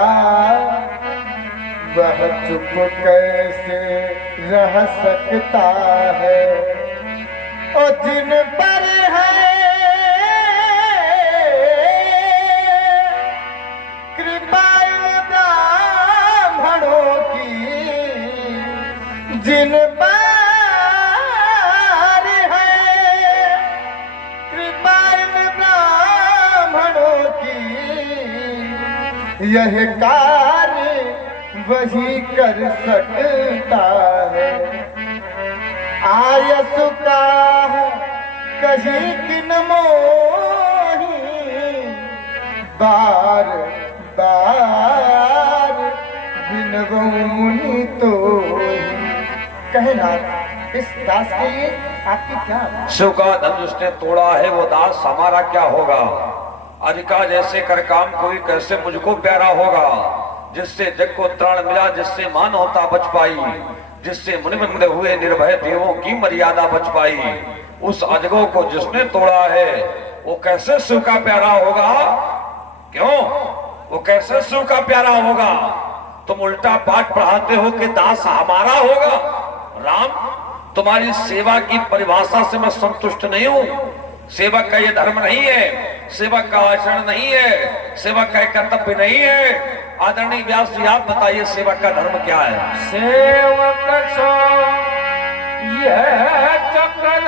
वह चुप कैसे रह सकता है। और जिन पर है जिन पार है कृपा इन ब्राह्मणों की, यह कार्य वही कर सकता है। आयस का कहीं कि न मोही, बार बार बिनवो मुनि तो। कहना इस दास के लिए आपकी क्या? शिव का धन जिसने तोड़ा है वो दास हमारा क्या होगा? अधिका जैसे कर काम कोई कैसे मुझको प्यारा होगा। जिससे जग को त्राण मिला, जिससे मानवता बच पाई, जिससे मुनिमंद हुए निर्भय देवों की मर्यादा बच पाई, उस अजगों को जिसने तोड़ा है वो कैसे शिव का प्यारा होगा? क्यों? वो कैसे शिव का प्यारा होगा? तुम उल्टा पाठ पढ़ाते हो कि दास हमारा होगा। राम, तुम्हारी सेवा की परिभाषा से मैं संतुष्ट नहीं हूं। सेवक का ये धर्म नहीं है, सेवक का आचरण नहीं है, सेवक का कर्तव्य नहीं है। आदरणीय व्यास जी, आप बताइए सेवक का धर्म क्या है? सेवक सो यह चक्र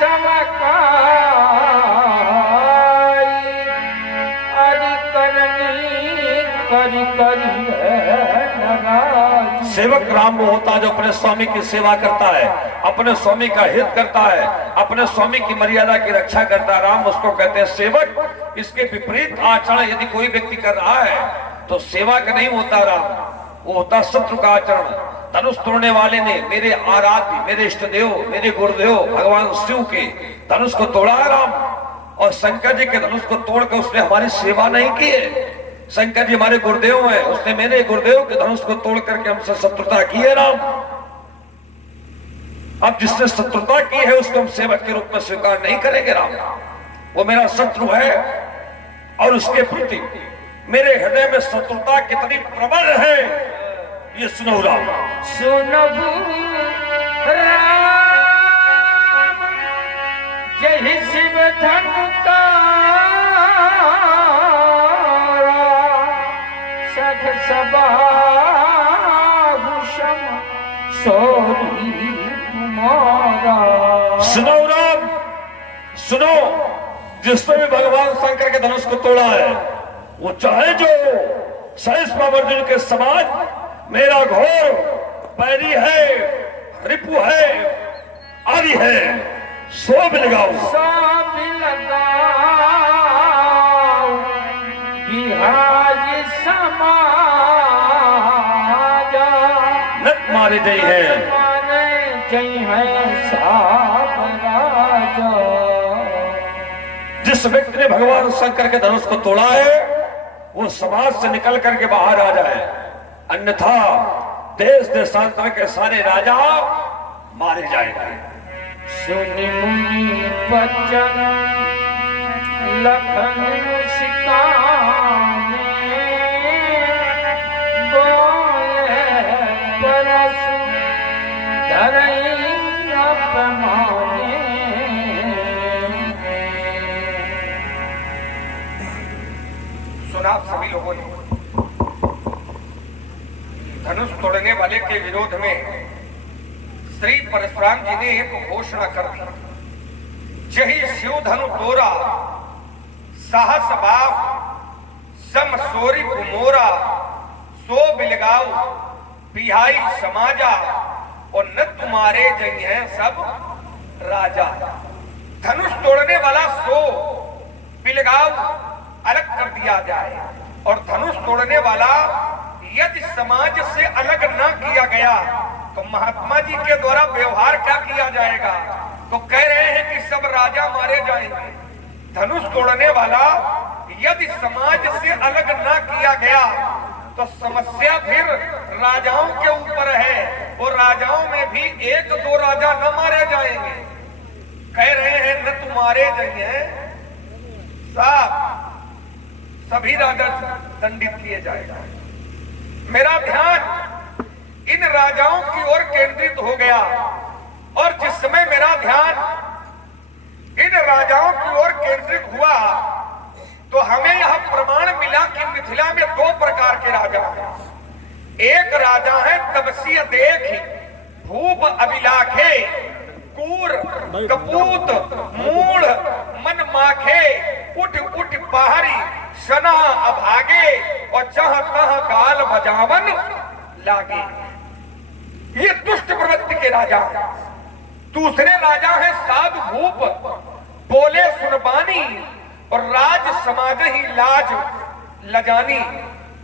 चमकाई, अरि करनी करि करि लगाई। सेवक राम वो होता है जो अपने स्वामी की सेवा करता है, अपने स्वामी का हित करता है, अपने स्वामी की मर्यादा की रक्षा करता है। राम उसको कहते हैं सेवक। इसके विपरीत आचरण यदि कोई व्यक्ति कर रहा है तो सेवा का नहीं होता राम, वो होता शत्रु का आचरण। धनुष तोड़ने वाले ने मेरे आराध्य, मेरे इष्ट देव, मेरे गुरुदेव भगवान शिव के धनुष को तोड़ा है राम, और शंकर जी के धनुष को तोड़कर उसने हमारी सेवा नहीं की है। शंकर जी हमारे गुरुदेव हैं, उसने मेरे गुरुदेव के धनुष को तोड़ करके हमसे शत्रुता की है राम। अब जिसने शत्रुता की है उसको हम सेवक के रूप में स्वीकार नहीं करेंगे राम। वो मेरा शत्रु है और उसके प्रति मेरे हृदय में शत्रुता कितनी प्रबल है ये सुनो राम। सुनबू राम जय शिव धनु तारा, सख सबाभूषम सोरी तुम्हारा। सुनो राम, सुनो, जिसने भी भगवान शंकर के धनुष को तोड़ा है वो चाहे जो सहिष्णुवर्जुन के समान मेरा घोर पैरी है, रिपु है, आदि है, सो भी लगाओ, सो भी लगाओ, बिहारी समाजा नत मारे जई है, मारे जई है साब राजा। जिस व्यक्ति ने भगवान शंकर के धनुष को तोड़ा है वो समाज से निकल करके बाहर आ जाए, अन्यथा देश देशांतर के सारे राजा मारे जाएंगे। सुनि मुनि बचन लखन सिकाने, बोले परसु धरई अपमाने। सुना आप सभी लोगों ने धनुष तोड़ने वाले के विरोध में श्री परशुराम जी ने एक घोषणा कर दी। जही शिव धनु तोरा, साहस बाप सम सोरी कुमोरा, सो बिलगाऊ बिहाई समाजा, और न तुम्हारे जंग है सब राजा। धनुष तोड़ने वाला सो बिलगाऊ अलग कर दिया जाए, और धनुष तोड़ने वाला यदि समाज से अलग न किया गया तो महात्मा जी के द्वारा व्यवहार क्या किया जाएगा? तो कह रहे हैं कि सब राजा मारे जाएंगे। धनुष तोड़ने वाला यदि समाज से अलग न किया गया तो समस्या फिर राजाओं के ऊपर है, और राजाओं में भी एक दो राजा न मारे जाएंगे। कह रहे हैं न तुम्हारे जाएंगे, साहब सभी राजा दंडित किए जाएगा। मेरा ध्यान इन राजाओं की ओर केंद्रित हो गया, और जिस समय मेरा ध्यान इन राजाओं की ओर केंद्रित हुआ तो हमें यह प्रमाण मिला कि मिथिला में दो प्रकार के राजा हैं। एक राजा है तपस्या देखी भूप अभिलाखे, कूर कपूत मूढ़ मन माखे, उठ उठ पहाड़ी सना अभागे, और जहां तहां गाल बजावन लागे। ये दुष्ट प्रवृत्ति के राजा हैं। दूसरे राजा हैं साधु भूप, बोले सुनबानी, और राज समाज ही लाज लगानी।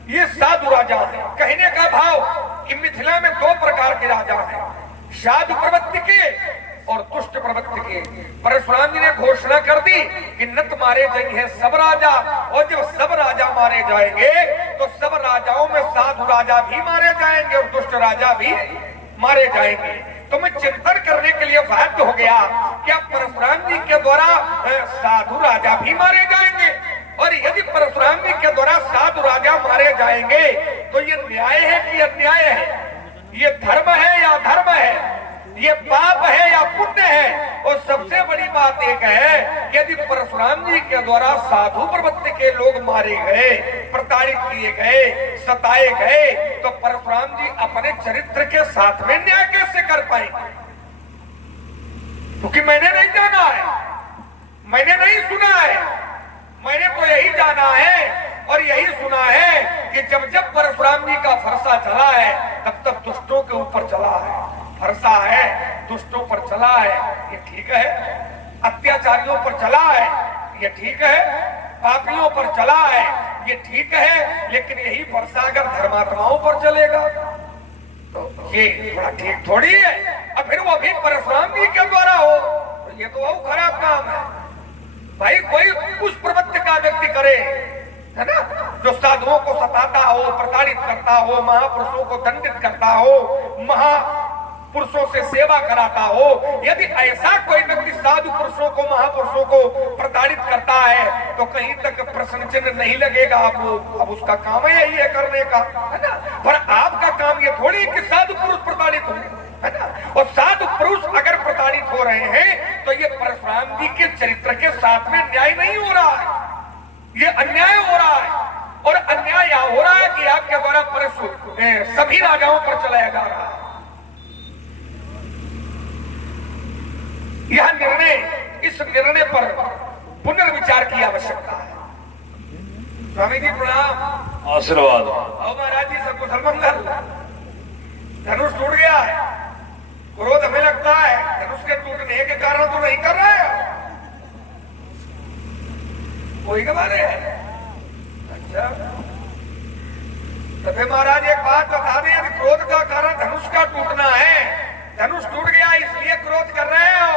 ये साधु राजा हैं। कहने का भाव कि मिथिला में दो प्रकार के राजा हैं, साधु प्रवृत्ति के और दुष्ट प्रवृत्ति के। परशुराम जी ने घोषणा कर दी कि नत मारे जाएंगे सब राजा, और जब सब राजा मारे जाएंगे तो सब राजाओं में साधु राजा भी मारे जाएंगे और दुष्ट राजा भी मारे जाएंगे। तो मैं चिंतन करने के लिए बाध्य हो गया, क्या परशुराम जी के द्वारा साधु राजा भी मारे जाएंगे? और यदि परशुराम जी के द्वारा साधु राजा मारे जाएंगे तो ये न्याय है कि अन्याय है? ये धर्म है या अधर्म है? ये पाप है या पुण्य है? और सबसे बड़ी बात एक है कि यदि परशुराम जी के द्वारा साधु प्रवृत्ति के लोग मारे गए, प्रताड़ित किए गए, सताए गए, तो परशुराम जी अपने चरित्र के साथ में न्याय कैसे कर पाएंगे? क्योंकि मैंने नहीं जाना है, मैंने नहीं सुना है, मैंने तो यही जाना है और यही सुना है कि जब जब परशुराम जी का फरसा चला है तब तब दुष्टों के ऊपर चला है। फरसा है, दुष्टों पर चला है, ये ठीक है। अत्याचारियों पर चला है, ये ठीक है। पापियों पर चला है, ये ठीक है। लेकिन यही फरसा अगर धर्मात्माओं पर चलेगा तो ये थोड़ा ठीक थोड़ी है। और फिर वो भी परशुराम जी के द्वारा हो तो ये तो बहुत खराब काम है। भाई कोई उस प्रवृत्ति का व्यक्ति करे, है ना, जो साधुओं को सताता हो, प्रताड़ित करता हो, महापुरुषों को दंडित करता हो, महापुरुषों से सेवा कराता हो। यदि ऐसा कोई व्यक्ति साधु पुरुषों को, महापुरुषों को प्रताड़ित करता है तो कहीं तक प्रश्न चिन्ह नहीं लगेगा। अब उसका काम यही है करने का, है ना। पर आपका काम ये थोड़ी कि साधु पुरुष प्रताड़ित हो, है ना। और साधु पुरुष अगर प्रताड़ित हो रहे हैं तो ये परशुराम जी के चरित्र के साथ में न्याय नहीं हो रहा है, ये अन्याय हो रहा है। और अन्याय यह हो रहा है कि आपके द्वारा सभी राजाओं पर चलाया जा रहा है। यह निर्णय, इस निर्णय पर पुनर्विचार की आवश्यकता है। स्वामी जी प्रणाम। आशीर्वाद। और महाराज जी सब कुशल मंगल। धनुष टूट गया है, क्रोध हमें लगता है धनुष के टूटने के कारण तो नहीं कर रहा है कोई कमा रहे हैं। अच्छा तभी महाराज एक बात बता दें, यदि क्रोध का कारण धनुष का टूटना है, धनुष टूट गया इसलिए क्रोध कर रहे हो,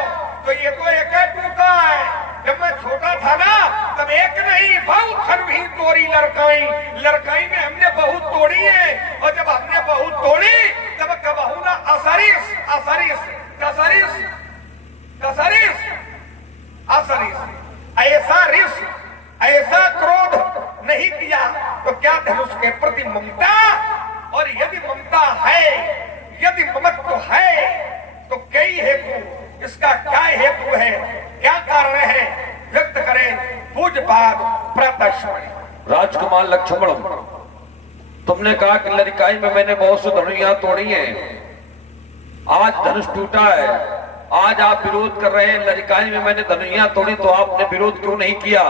तो ये तो एक ही टूटा है। जब मैं छोटा था ना तब एक नहीं बहुत खरवी तोड़ी लड़काई, लड़काई में हमने बहुत तोड़ी है। और जब हमने बहुत तोड़ी तब कबहू ना असरिस असरिस कसरिस कसरिस असरिस ऐसा रिस ऐसा क्रोध नहीं किया। तो क्या धनुष के प्रति ममता, और यदि ममता है, यदि ममत्व है तो कई हेतु, इसका क्या हेतु है, क्या कारण है, व्यक्त करें पूज्यपाद प्रातः। राजकुमार लक्ष्मण, तुमने कहा कि लड़काई में मैंने बहुत सी धनुइयां तोड़ी हैं, आज धनुष टूटा है, आज आप विरोध कर रहे हैं। लड़काई में मैंने धनुइयां तोड़ी तो आपने विरोध क्यों नहीं किया?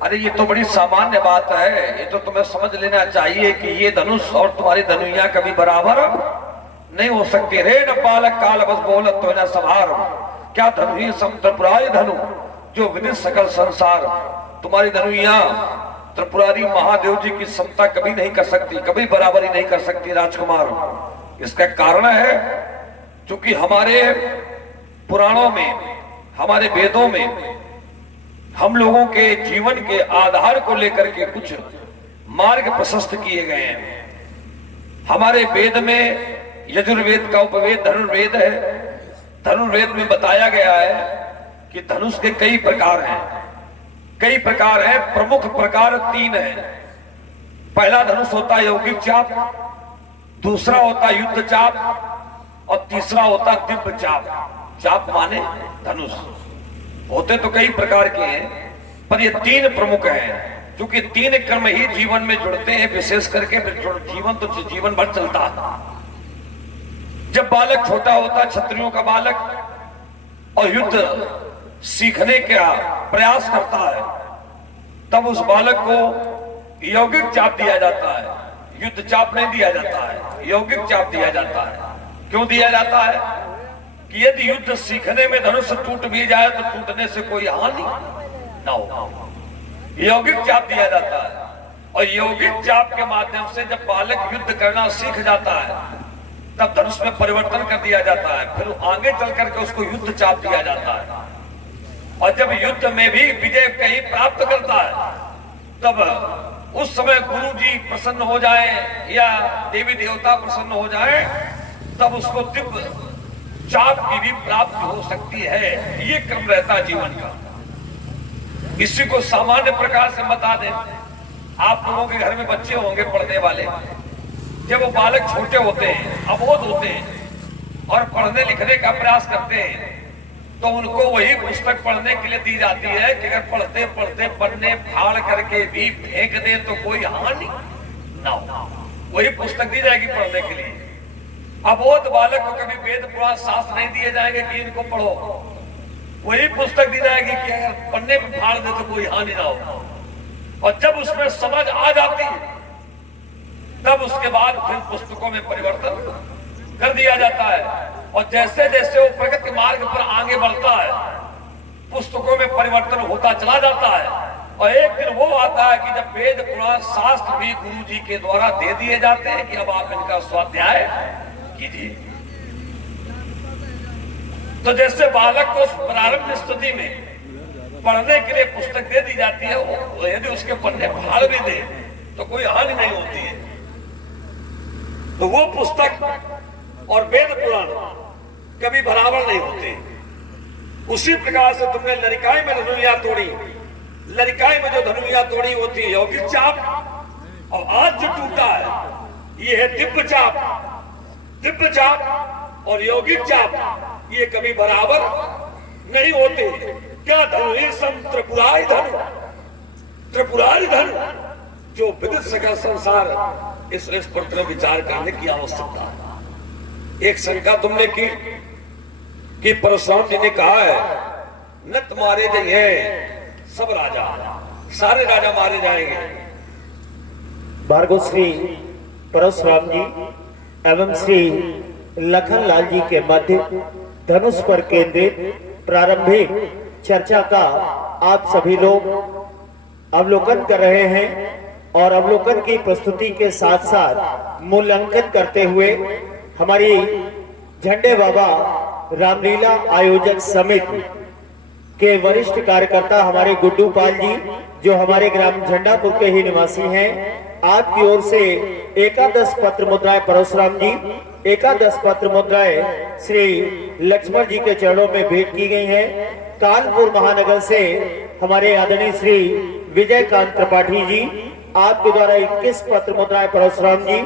अरे ये तो बड़ी सामान्य बात है, ये तो तुम्हें समझ लेना चाहिए कि ये धनुष और तुम्हारी धनुइयां कभी बराबर नहीं हो सकती। रे न बालक काल बस बोलत तो न संभार, क्या धनुही सम त्रिपुरारी धनु जो विदित सकल संसार। तुम्हारी धनुइयां त्रिपुरारी महादेव जी की समता कभी नहीं कर सकती, कभी बराबरी नहीं कर सकती राजकुमार। इसका कारण है क्योंकि हमारे पुराणों में, हमारे वेदों में हम लोगों के जीवन के आधार को लेकर के कुछ मार्ग प्रशस्त किए गए हैं। हमारे वेद में यजुर्वेद का उपवेद धनुर्वेद है। धनुर्वेद में बताया गया है कि धनुष के कई प्रकार हैं, कई प्रकार हैं। प्रमुख प्रकार 3 हैं। पहला धनुष होता है यौगिक चाप, दूसरा होता है युद्ध चाप, और तीसरा होता है दिव्य चाप। चाप माने धनुष। होते तो कई प्रकार के हैं पर ये 3 प्रमुख हैं, क्योंकि 3 कर्म ही जीवन में जुड़ते हैं। विशेष करके जीवन तो जीवन भर चलता है। जब बालक छोटा होता, क्षत्रियों का बालक, और युद्ध सीखने का प्रयास करता है, तब उस बालक को यौगिक चाप दिया जाता है। युद्ध चाप नहीं दिया जाता है, यौगिक चाप दिया जाता है। क्यों दिया जाता है? कि यदि युद्ध सीखने में धनुष टूट भी जाए तो टूटने से कोई हानि ना हो। यौगिक चाप दिया जाता है, और यौगिक चाप के माध्यम से जब बालक युद्ध करना सीख जाता है, तब धनुष में परिवर्तन कर दिया जाता है। फिर आगे चल करके उसको युद्ध चाप दिया जाता है, और जब युद्ध में भी विजय कहीं प्राप्त करता है, तब उस समय गुरु जी प्रसन्न हो जाए या देवी देवता प्रसन्न हो जाए, तब उसको दिव्य चाप की भी प्राप्ति हो सकती है। ये क्रम रहता है जीवन का। इसी को सामान्य प्रकार से बता दें, आप लोगों के घर में बच्चे होंगे पढ़ने वाले, जब वो बालक छोटे होते हैं, अबोध होते हैं और पढ़ने लिखने का प्रयास करते हैं, तो उनको वही पुस्तक पढ़ने के लिए दी जाती है कि अगर पढ़ते पढ़ते पन्ने फाड़ करके भी फेंक दे तो कोई हानि ना हो। वही पुस्तक दी जाएगी पढ़ने के लिए। अबोध बालक को कभी वेद पुराण शास्त्र नहीं दिए जाएंगे कि इनको पढ़ो, वही पुस्तक दी जाएगी कि अगर पन्ने में फाड़ दे तो कोई हानि ना हो। और जब उसमें समझ आ जाती है, तब उसके बाद फिर पुस्तकों में परिवर्तन कर दिया जाता है। और जैसे जैसे वो प्रगति मार्ग पर आगे बढ़ता है, पुस्तकों में परिवर्तन होता चला जाता है। और एक दिन वो आता है कि जब वेद पुराण शास्त्र भी गुरु जी के द्वारा दे दिए जाते हैं कि अब आप इनका स्वाध्याय कीजिए। तो जैसे बालक को प्रारंभ स्थिति में पढ़ने के लिए पुस्तक दे दी जाती है, वो यदि उसके पन्ने फाड़ भी दे तो कोई हानि नहीं होती है। तो वो पुस्तक और वेद पुराण कभी बराबर नहीं होते। उसी प्रकार से तुमने लड़काई में धनुइया तोड़ी, लड़काई में जो धनुइया तोड़ी होती है यौगिक चाप, और आज जो टूटा है ये है दिव्य चाप। दिव्य चाप और यौगिक चाप ये कभी बराबर नहीं होते। क्या धनु सम त्रिपुरारी धनु, त्रिपुरारी धनु जो विदित सका संसार, इस पर विचार करने की आवश्यकता है। एक शंका तुमने की कि परशुराम जी ने कहा है न तुम्हारे जाइए सब राजा, सारे राजा मारे जाएंगे। भार्गव श्री परशुराम जी एवं श्री लखन लाल जी के मध्य धनुष पर केंद्रित प्रारंभिक चर्चा का आप सभी लोग अवलोकन कर रहे हैं, और अवलोकन की प्रस्तुति के साथ साथ मूल्यांकन करते हुए हमारी झंडे बाबा रामलीला आयोजक समिति के वरिष्ठ कार्यकर्ता हमारे गुड्डू पाल जी, जो हमारे ग्राम झंडापुर के ही निवासी हैं, आपकी ओर से एकादश पत्र मुद्राएं परशुराम जी, एकादश पत्र मुद्राएं श्री लक्ष्मण जी के चरणों में भेंट की गई हैं। कानपुर महानगर से हमारे आदरणीय श्री विजयकांत त्रिपाठी जी, आपके द्वारा 21 पत्र मुद्राएं परशुराम जी,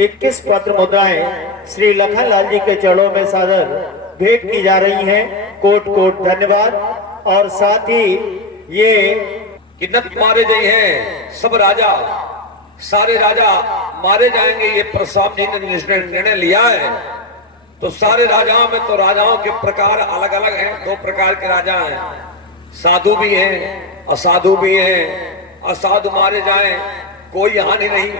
21 पत्र मुद्राएं श्री लखन लाल जी के चरणों में सादर भेंट की जा रही हैं। कोट कोट धन्यवाद। और साथ ही ये कि न मारे गए हैं सब राजा, सारे राजा मारे जाएंगे, ये परशुराम जी ने निर्णय लिया है। तो सारे राजाओं में तो राजाओं के प्रकार अलग अलग हैं। दो प्रकार के राजा हैं, साधु भी हैं असाधु भी हैं। असाधु मारे जाएं कोई हानि नहीं,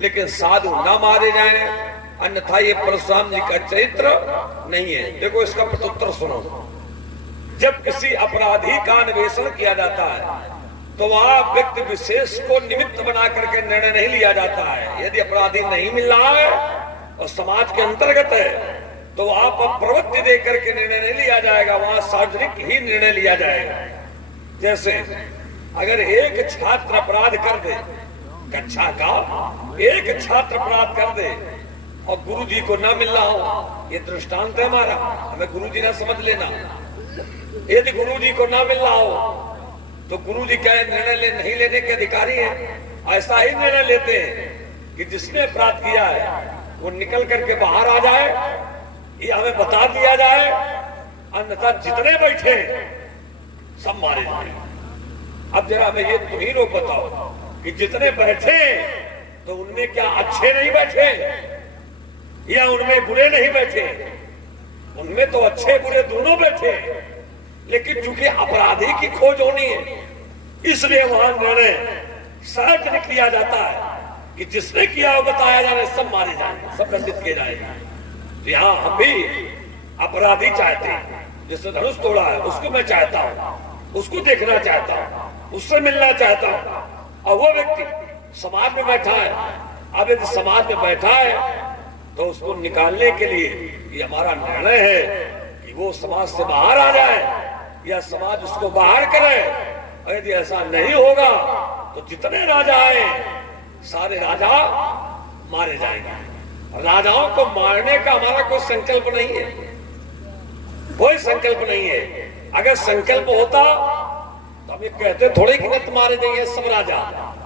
लेकिन साधु ना मारे जाएं, अन्यथा ये परशुराम जी का चरित्र नहीं है। देखो इसका प्रत्युत्तर सुनो। जब किसी अपराधी का अन्वेषण किया जाता है तो वहां व्यक्ति विशेष को निमित्त बना करके निर्णय नहीं लिया जाता है। यदि अपराधी नहीं मिल रहा है और समाज के अंतर्गत है तो वहां पर प्रवृत्ति दे करके निर्णय नहीं लिया जाएगा, वहां सार्वजनिक ही निर्णय लिया जाएगा। जैसे अगर एक छात्र अपराध कर दे, कक्षा का एक छात्र अपराध कर दे और गुरुजी को ना मिल रहा हो, ये दृष्टांत है हमारा, हमें गुरुजी ना समझ लेना। यदि गुरुजी को ना मिल रहा हो तो गुरुजी क्या निर्णय नहीं लेने के अधिकारी हैं? ऐसा ही निर्णय लेते हैं कि जिसने अपराध किया है वो निकल करके बाहर आ जाए, ये हमें बता दिया जाए, अन्यथा जितने बैठे सब मारे जाए। अब जरा हमें ये तुम ही लोग बताओ कि जितने बैठे तो उनमें क्या अच्छे नहीं बैठे? या उनमें बुरे नहीं बैठे, उनमें तो अच्छे बुरे दोनों बैठे, लेकिन चूंकि अपराधी की खोज होनी है इसलिए वहां निर्णय सर्वजन किया जाता है कि जिसने किया वो बताया जाए, सब मारे जाए, सब दंडित किए जाएंगे। तो यहाँ हम भी अपराधी चाहते हैं, जिसने धनुष तोड़ा है उसको मैं चाहता हूँ, उसको देखना चाहता हूँ, उससे मिलना चाहता हूँ। और वो व्यक्ति समाज में बैठा है, अब यदि समाज में बैठा है तो उसको निकालने के लिए ये हमारा निर्णय है कि वो समाज से बाहर आ जाए या समाज उसको बाहर करे। और यदि ऐसा नहीं होगा तो जितने राजा आए सारे राजा मारे जाएंगे। राजाओं को मारने का हमारा कोई संकल्प नहीं है, कोई संकल्प नहीं है। अगर संकल्प होता तो हम ये कहते थोड़े कि मत मारे जाइए सब राजा,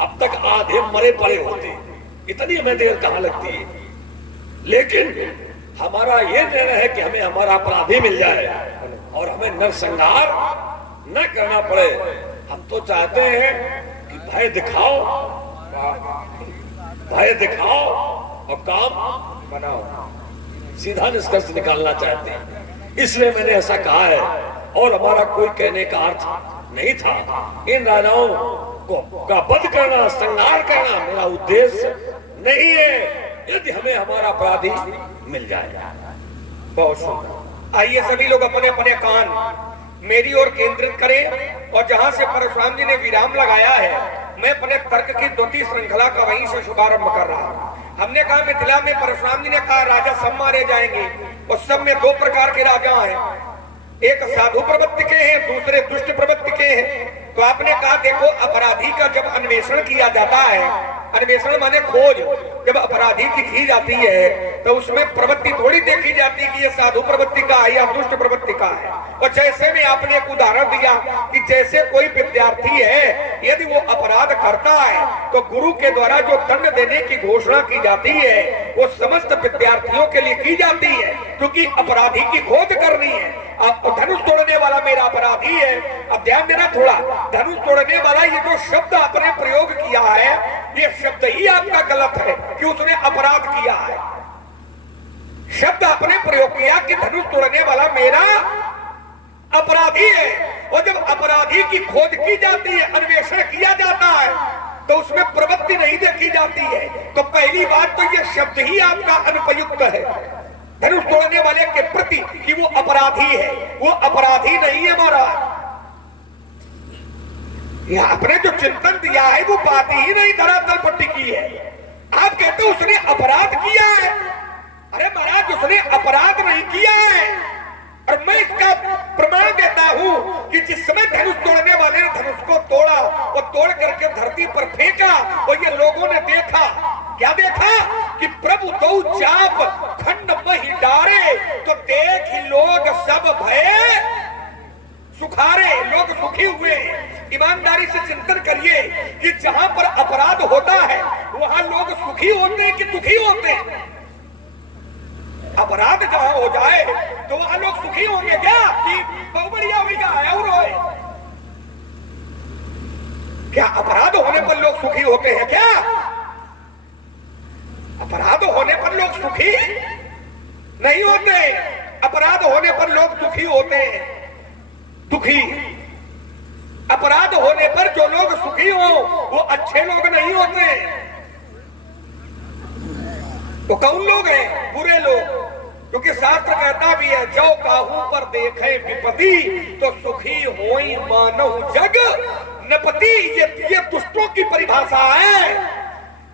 अब तक आधे मरे पड़े होते, इतनी हमें देर कहां लगती है। लेकिन हमारा ये निर्णय है कि हमें हमारा अपराधी मिल जाए और हमें नरसंहार न करना पड़े। हम तो चाहते हैं कि भय दिखाओ, भय दिखाओ और काम बनाओ, सीधा निष्कर्ष निकालना चाहते हैं। इसलिए मैंने ऐसा कहा है और हमारा कोई कहने का अर्थ नहीं था इन राजाओं का वध करना, संहार करना मेरा उद्देश्य नहीं है, यदि हमें हमारा अपराधी मिल जाए। बहुत सुंदर। आइए सभी लोग अपने अपने कान मेरी ओर केंद्रित करें और जहां से परशुराम जी ने विराम लगाया है मैं अपने तर्क की द्वितीय श्रृंखला का वहीं से शुभारंभ कर रहा हूं। हमने कहा मिथिला में परशुराम जी ने कहा राजा सब मारे जाएंगे, उस सब में दो प्रकार के राजा हैं, एक साधु प्रवृत्ति के हैं, दूसरे दुष्ट प्रवृत्ति के हैं। तो आपने कहा देखो अपराधी का जब अन्वेषण किया जाता है, अन्वेषण माने खोज, जब अपराधी की की जाती है तो उसमें प्रवृत्ति थोड़ी देखी जाती कि ये साधु प्रवृत्ति का है या दुष्ट प्रवृत्ति का है। और जैसे में आपने एक उदाहरण दिया कि जैसे कोई विद्यार्थी है यदि वो अपराध करता है तो गुरु के द्वारा जो दंड देने की घोषणा की जाती है वो समस्त विद्यार्थियों के लिए की जाती है, क्योंकि अपराधी की खोज करनी है। अब धनुष तोड़ने वाला मेरा अपराधी है। अब ध्यान देना थोड़ा, धनुष तोड़ने वाला ये जो शब्द आपने प्रयोग किया है ये शब्द ही आपका गलत है कि उसने अपराध किया है। शब्द आपने प्रयोग किया कि धनुष तोड़ने वाला मेरा अपराधी है, और जब अपराधी की खोज की जाती है, अन्वेषण किया जाता है तो उसमें प्रवृत्ति नहीं देखी जाती है। तो पहली बात तो ये शब्द ही आपका अनुपयुक्त है धनुष तोड़ने वाले के प्रति कि वो अपराधी है, वो अपराधी नहीं है महाराज। आपने जो चिंतन दिया है वो बात ही नहीं धरातल पर टिकी है। आप कहते हो उसने अपराध किया है, अरे महाराज उसने अपराध नहीं किया है। और मैं इसका प्रमाण देता हूं कि जिस समय धनुष तोड़ने वाले ने धनुष को तोड़ा और तोड़ करके धरती पर फेंका और ये लोगों ने देखा, क्या देखा कि प्रभु दो चाप खंड मही डारे, तो देख ही लोग सब भय सुखारे, लोग सुखी हुए। ईमानदारी से चिंतन करिए कि जहां पर अपराध होता है वहां लोग सुखी होते हैं कि दुखी होते हैं? अपराध जहां हो जाए तो वहां लोग सुखी होंगे क्या कि बहुत बढ़िया होगा और होए? क्या अपराध होने पर लोग सुखी होते हैं क्या? अपराध होने पर लोग सुखी नहीं होते, अपराध होने पर लोग दुखी होते हैं। दुखी अपराध होने पर जो लोग सुखी हो वो अच्छे लोग नहीं होते। तो कौन लोग हैं? बुरे लोग। क्योंकि शास्त्र कहता भी है जो काहू पर देखे विपत्ति तो सुखी होई मानव जग नपति। ये दुष्टों की परिभाषा है,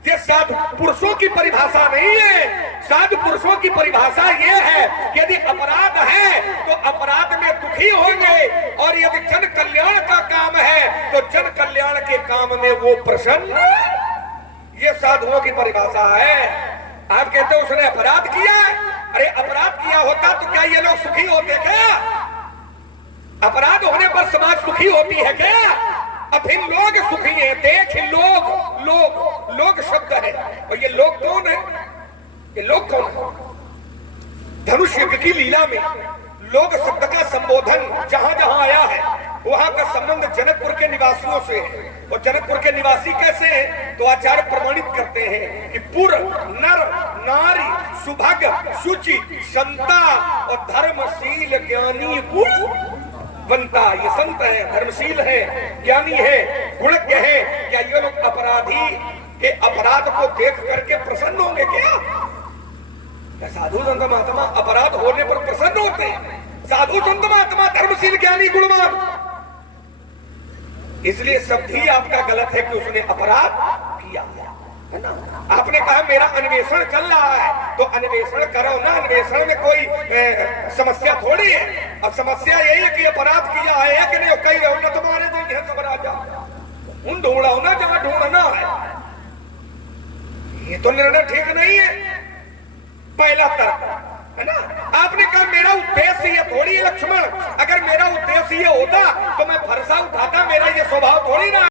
ये साधु पुरुषों की परिभाषा नहीं है। साधु पुरुषों की परिभाषा ये है यदि अपराध है तो अपराध में दुखी होंगे, और यदि जन कल्याण का काम है तो जन कल्याण के काम में वो प्रसन्न। ये साधुओं की परिभाषा है। आप कहते हो उसने अपराध किया, अरे अपराध किया होता तो क्या ये लोग सुखी होते क्या? अपराध होने पर समाज सुखी होती है क्या? अब इन लोग सुखी हैं। देख लोग, लोग, लोग शब्द है, और ये लोग कौन है? ये लोग कौन है? धनुष युद्ध की लीला में लोग शब्द का संबोधन जहां जहां आया है वहां का संबंध जनकपुर के निवासियों से है। और जनकपुर के निवासी कैसे हैं? तो आचार्य प्रमाणित करते हैं कि पुर नर नारी सुभग शुचि संता और धर्मशील ज्ञानी गुणवंता। ये संत है, धर्मशील है, ज्ञानी है, गुणज्ञ है। क्या ये लोग अपराधी के अपराध को देख करके प्रसन्न होंगे क्या? साधु संत महात्मा अपराध होने पर प्रसन्न होते हैं। साधु संत महात्मा धर्मशील ज्ञानी गुणवान। इसलिए शब्द ही आपका गलत है कि उसने अपराध किया है ना। आपने कहा मेरा अन्वेषण चल रहा है, तो अन्वेषण करो ना। अन्वेषण में कोई समस्या थोड़ी है। अब समस्या यही है कि अपराध किया है कि नहीं। कई रहो ना तुम्हारे तो यह सब राजा उन ढूंढा ना जहां ढूंढना है। ये तो निर्णय ठीक नहीं है। पहला तर्क है ना। आपने कहा मेरा उद्देश्य ये थोड़ी है लक्ष्मण। अगर मेरा उद्देश्य ये होता तो मैं फरसा उठाता,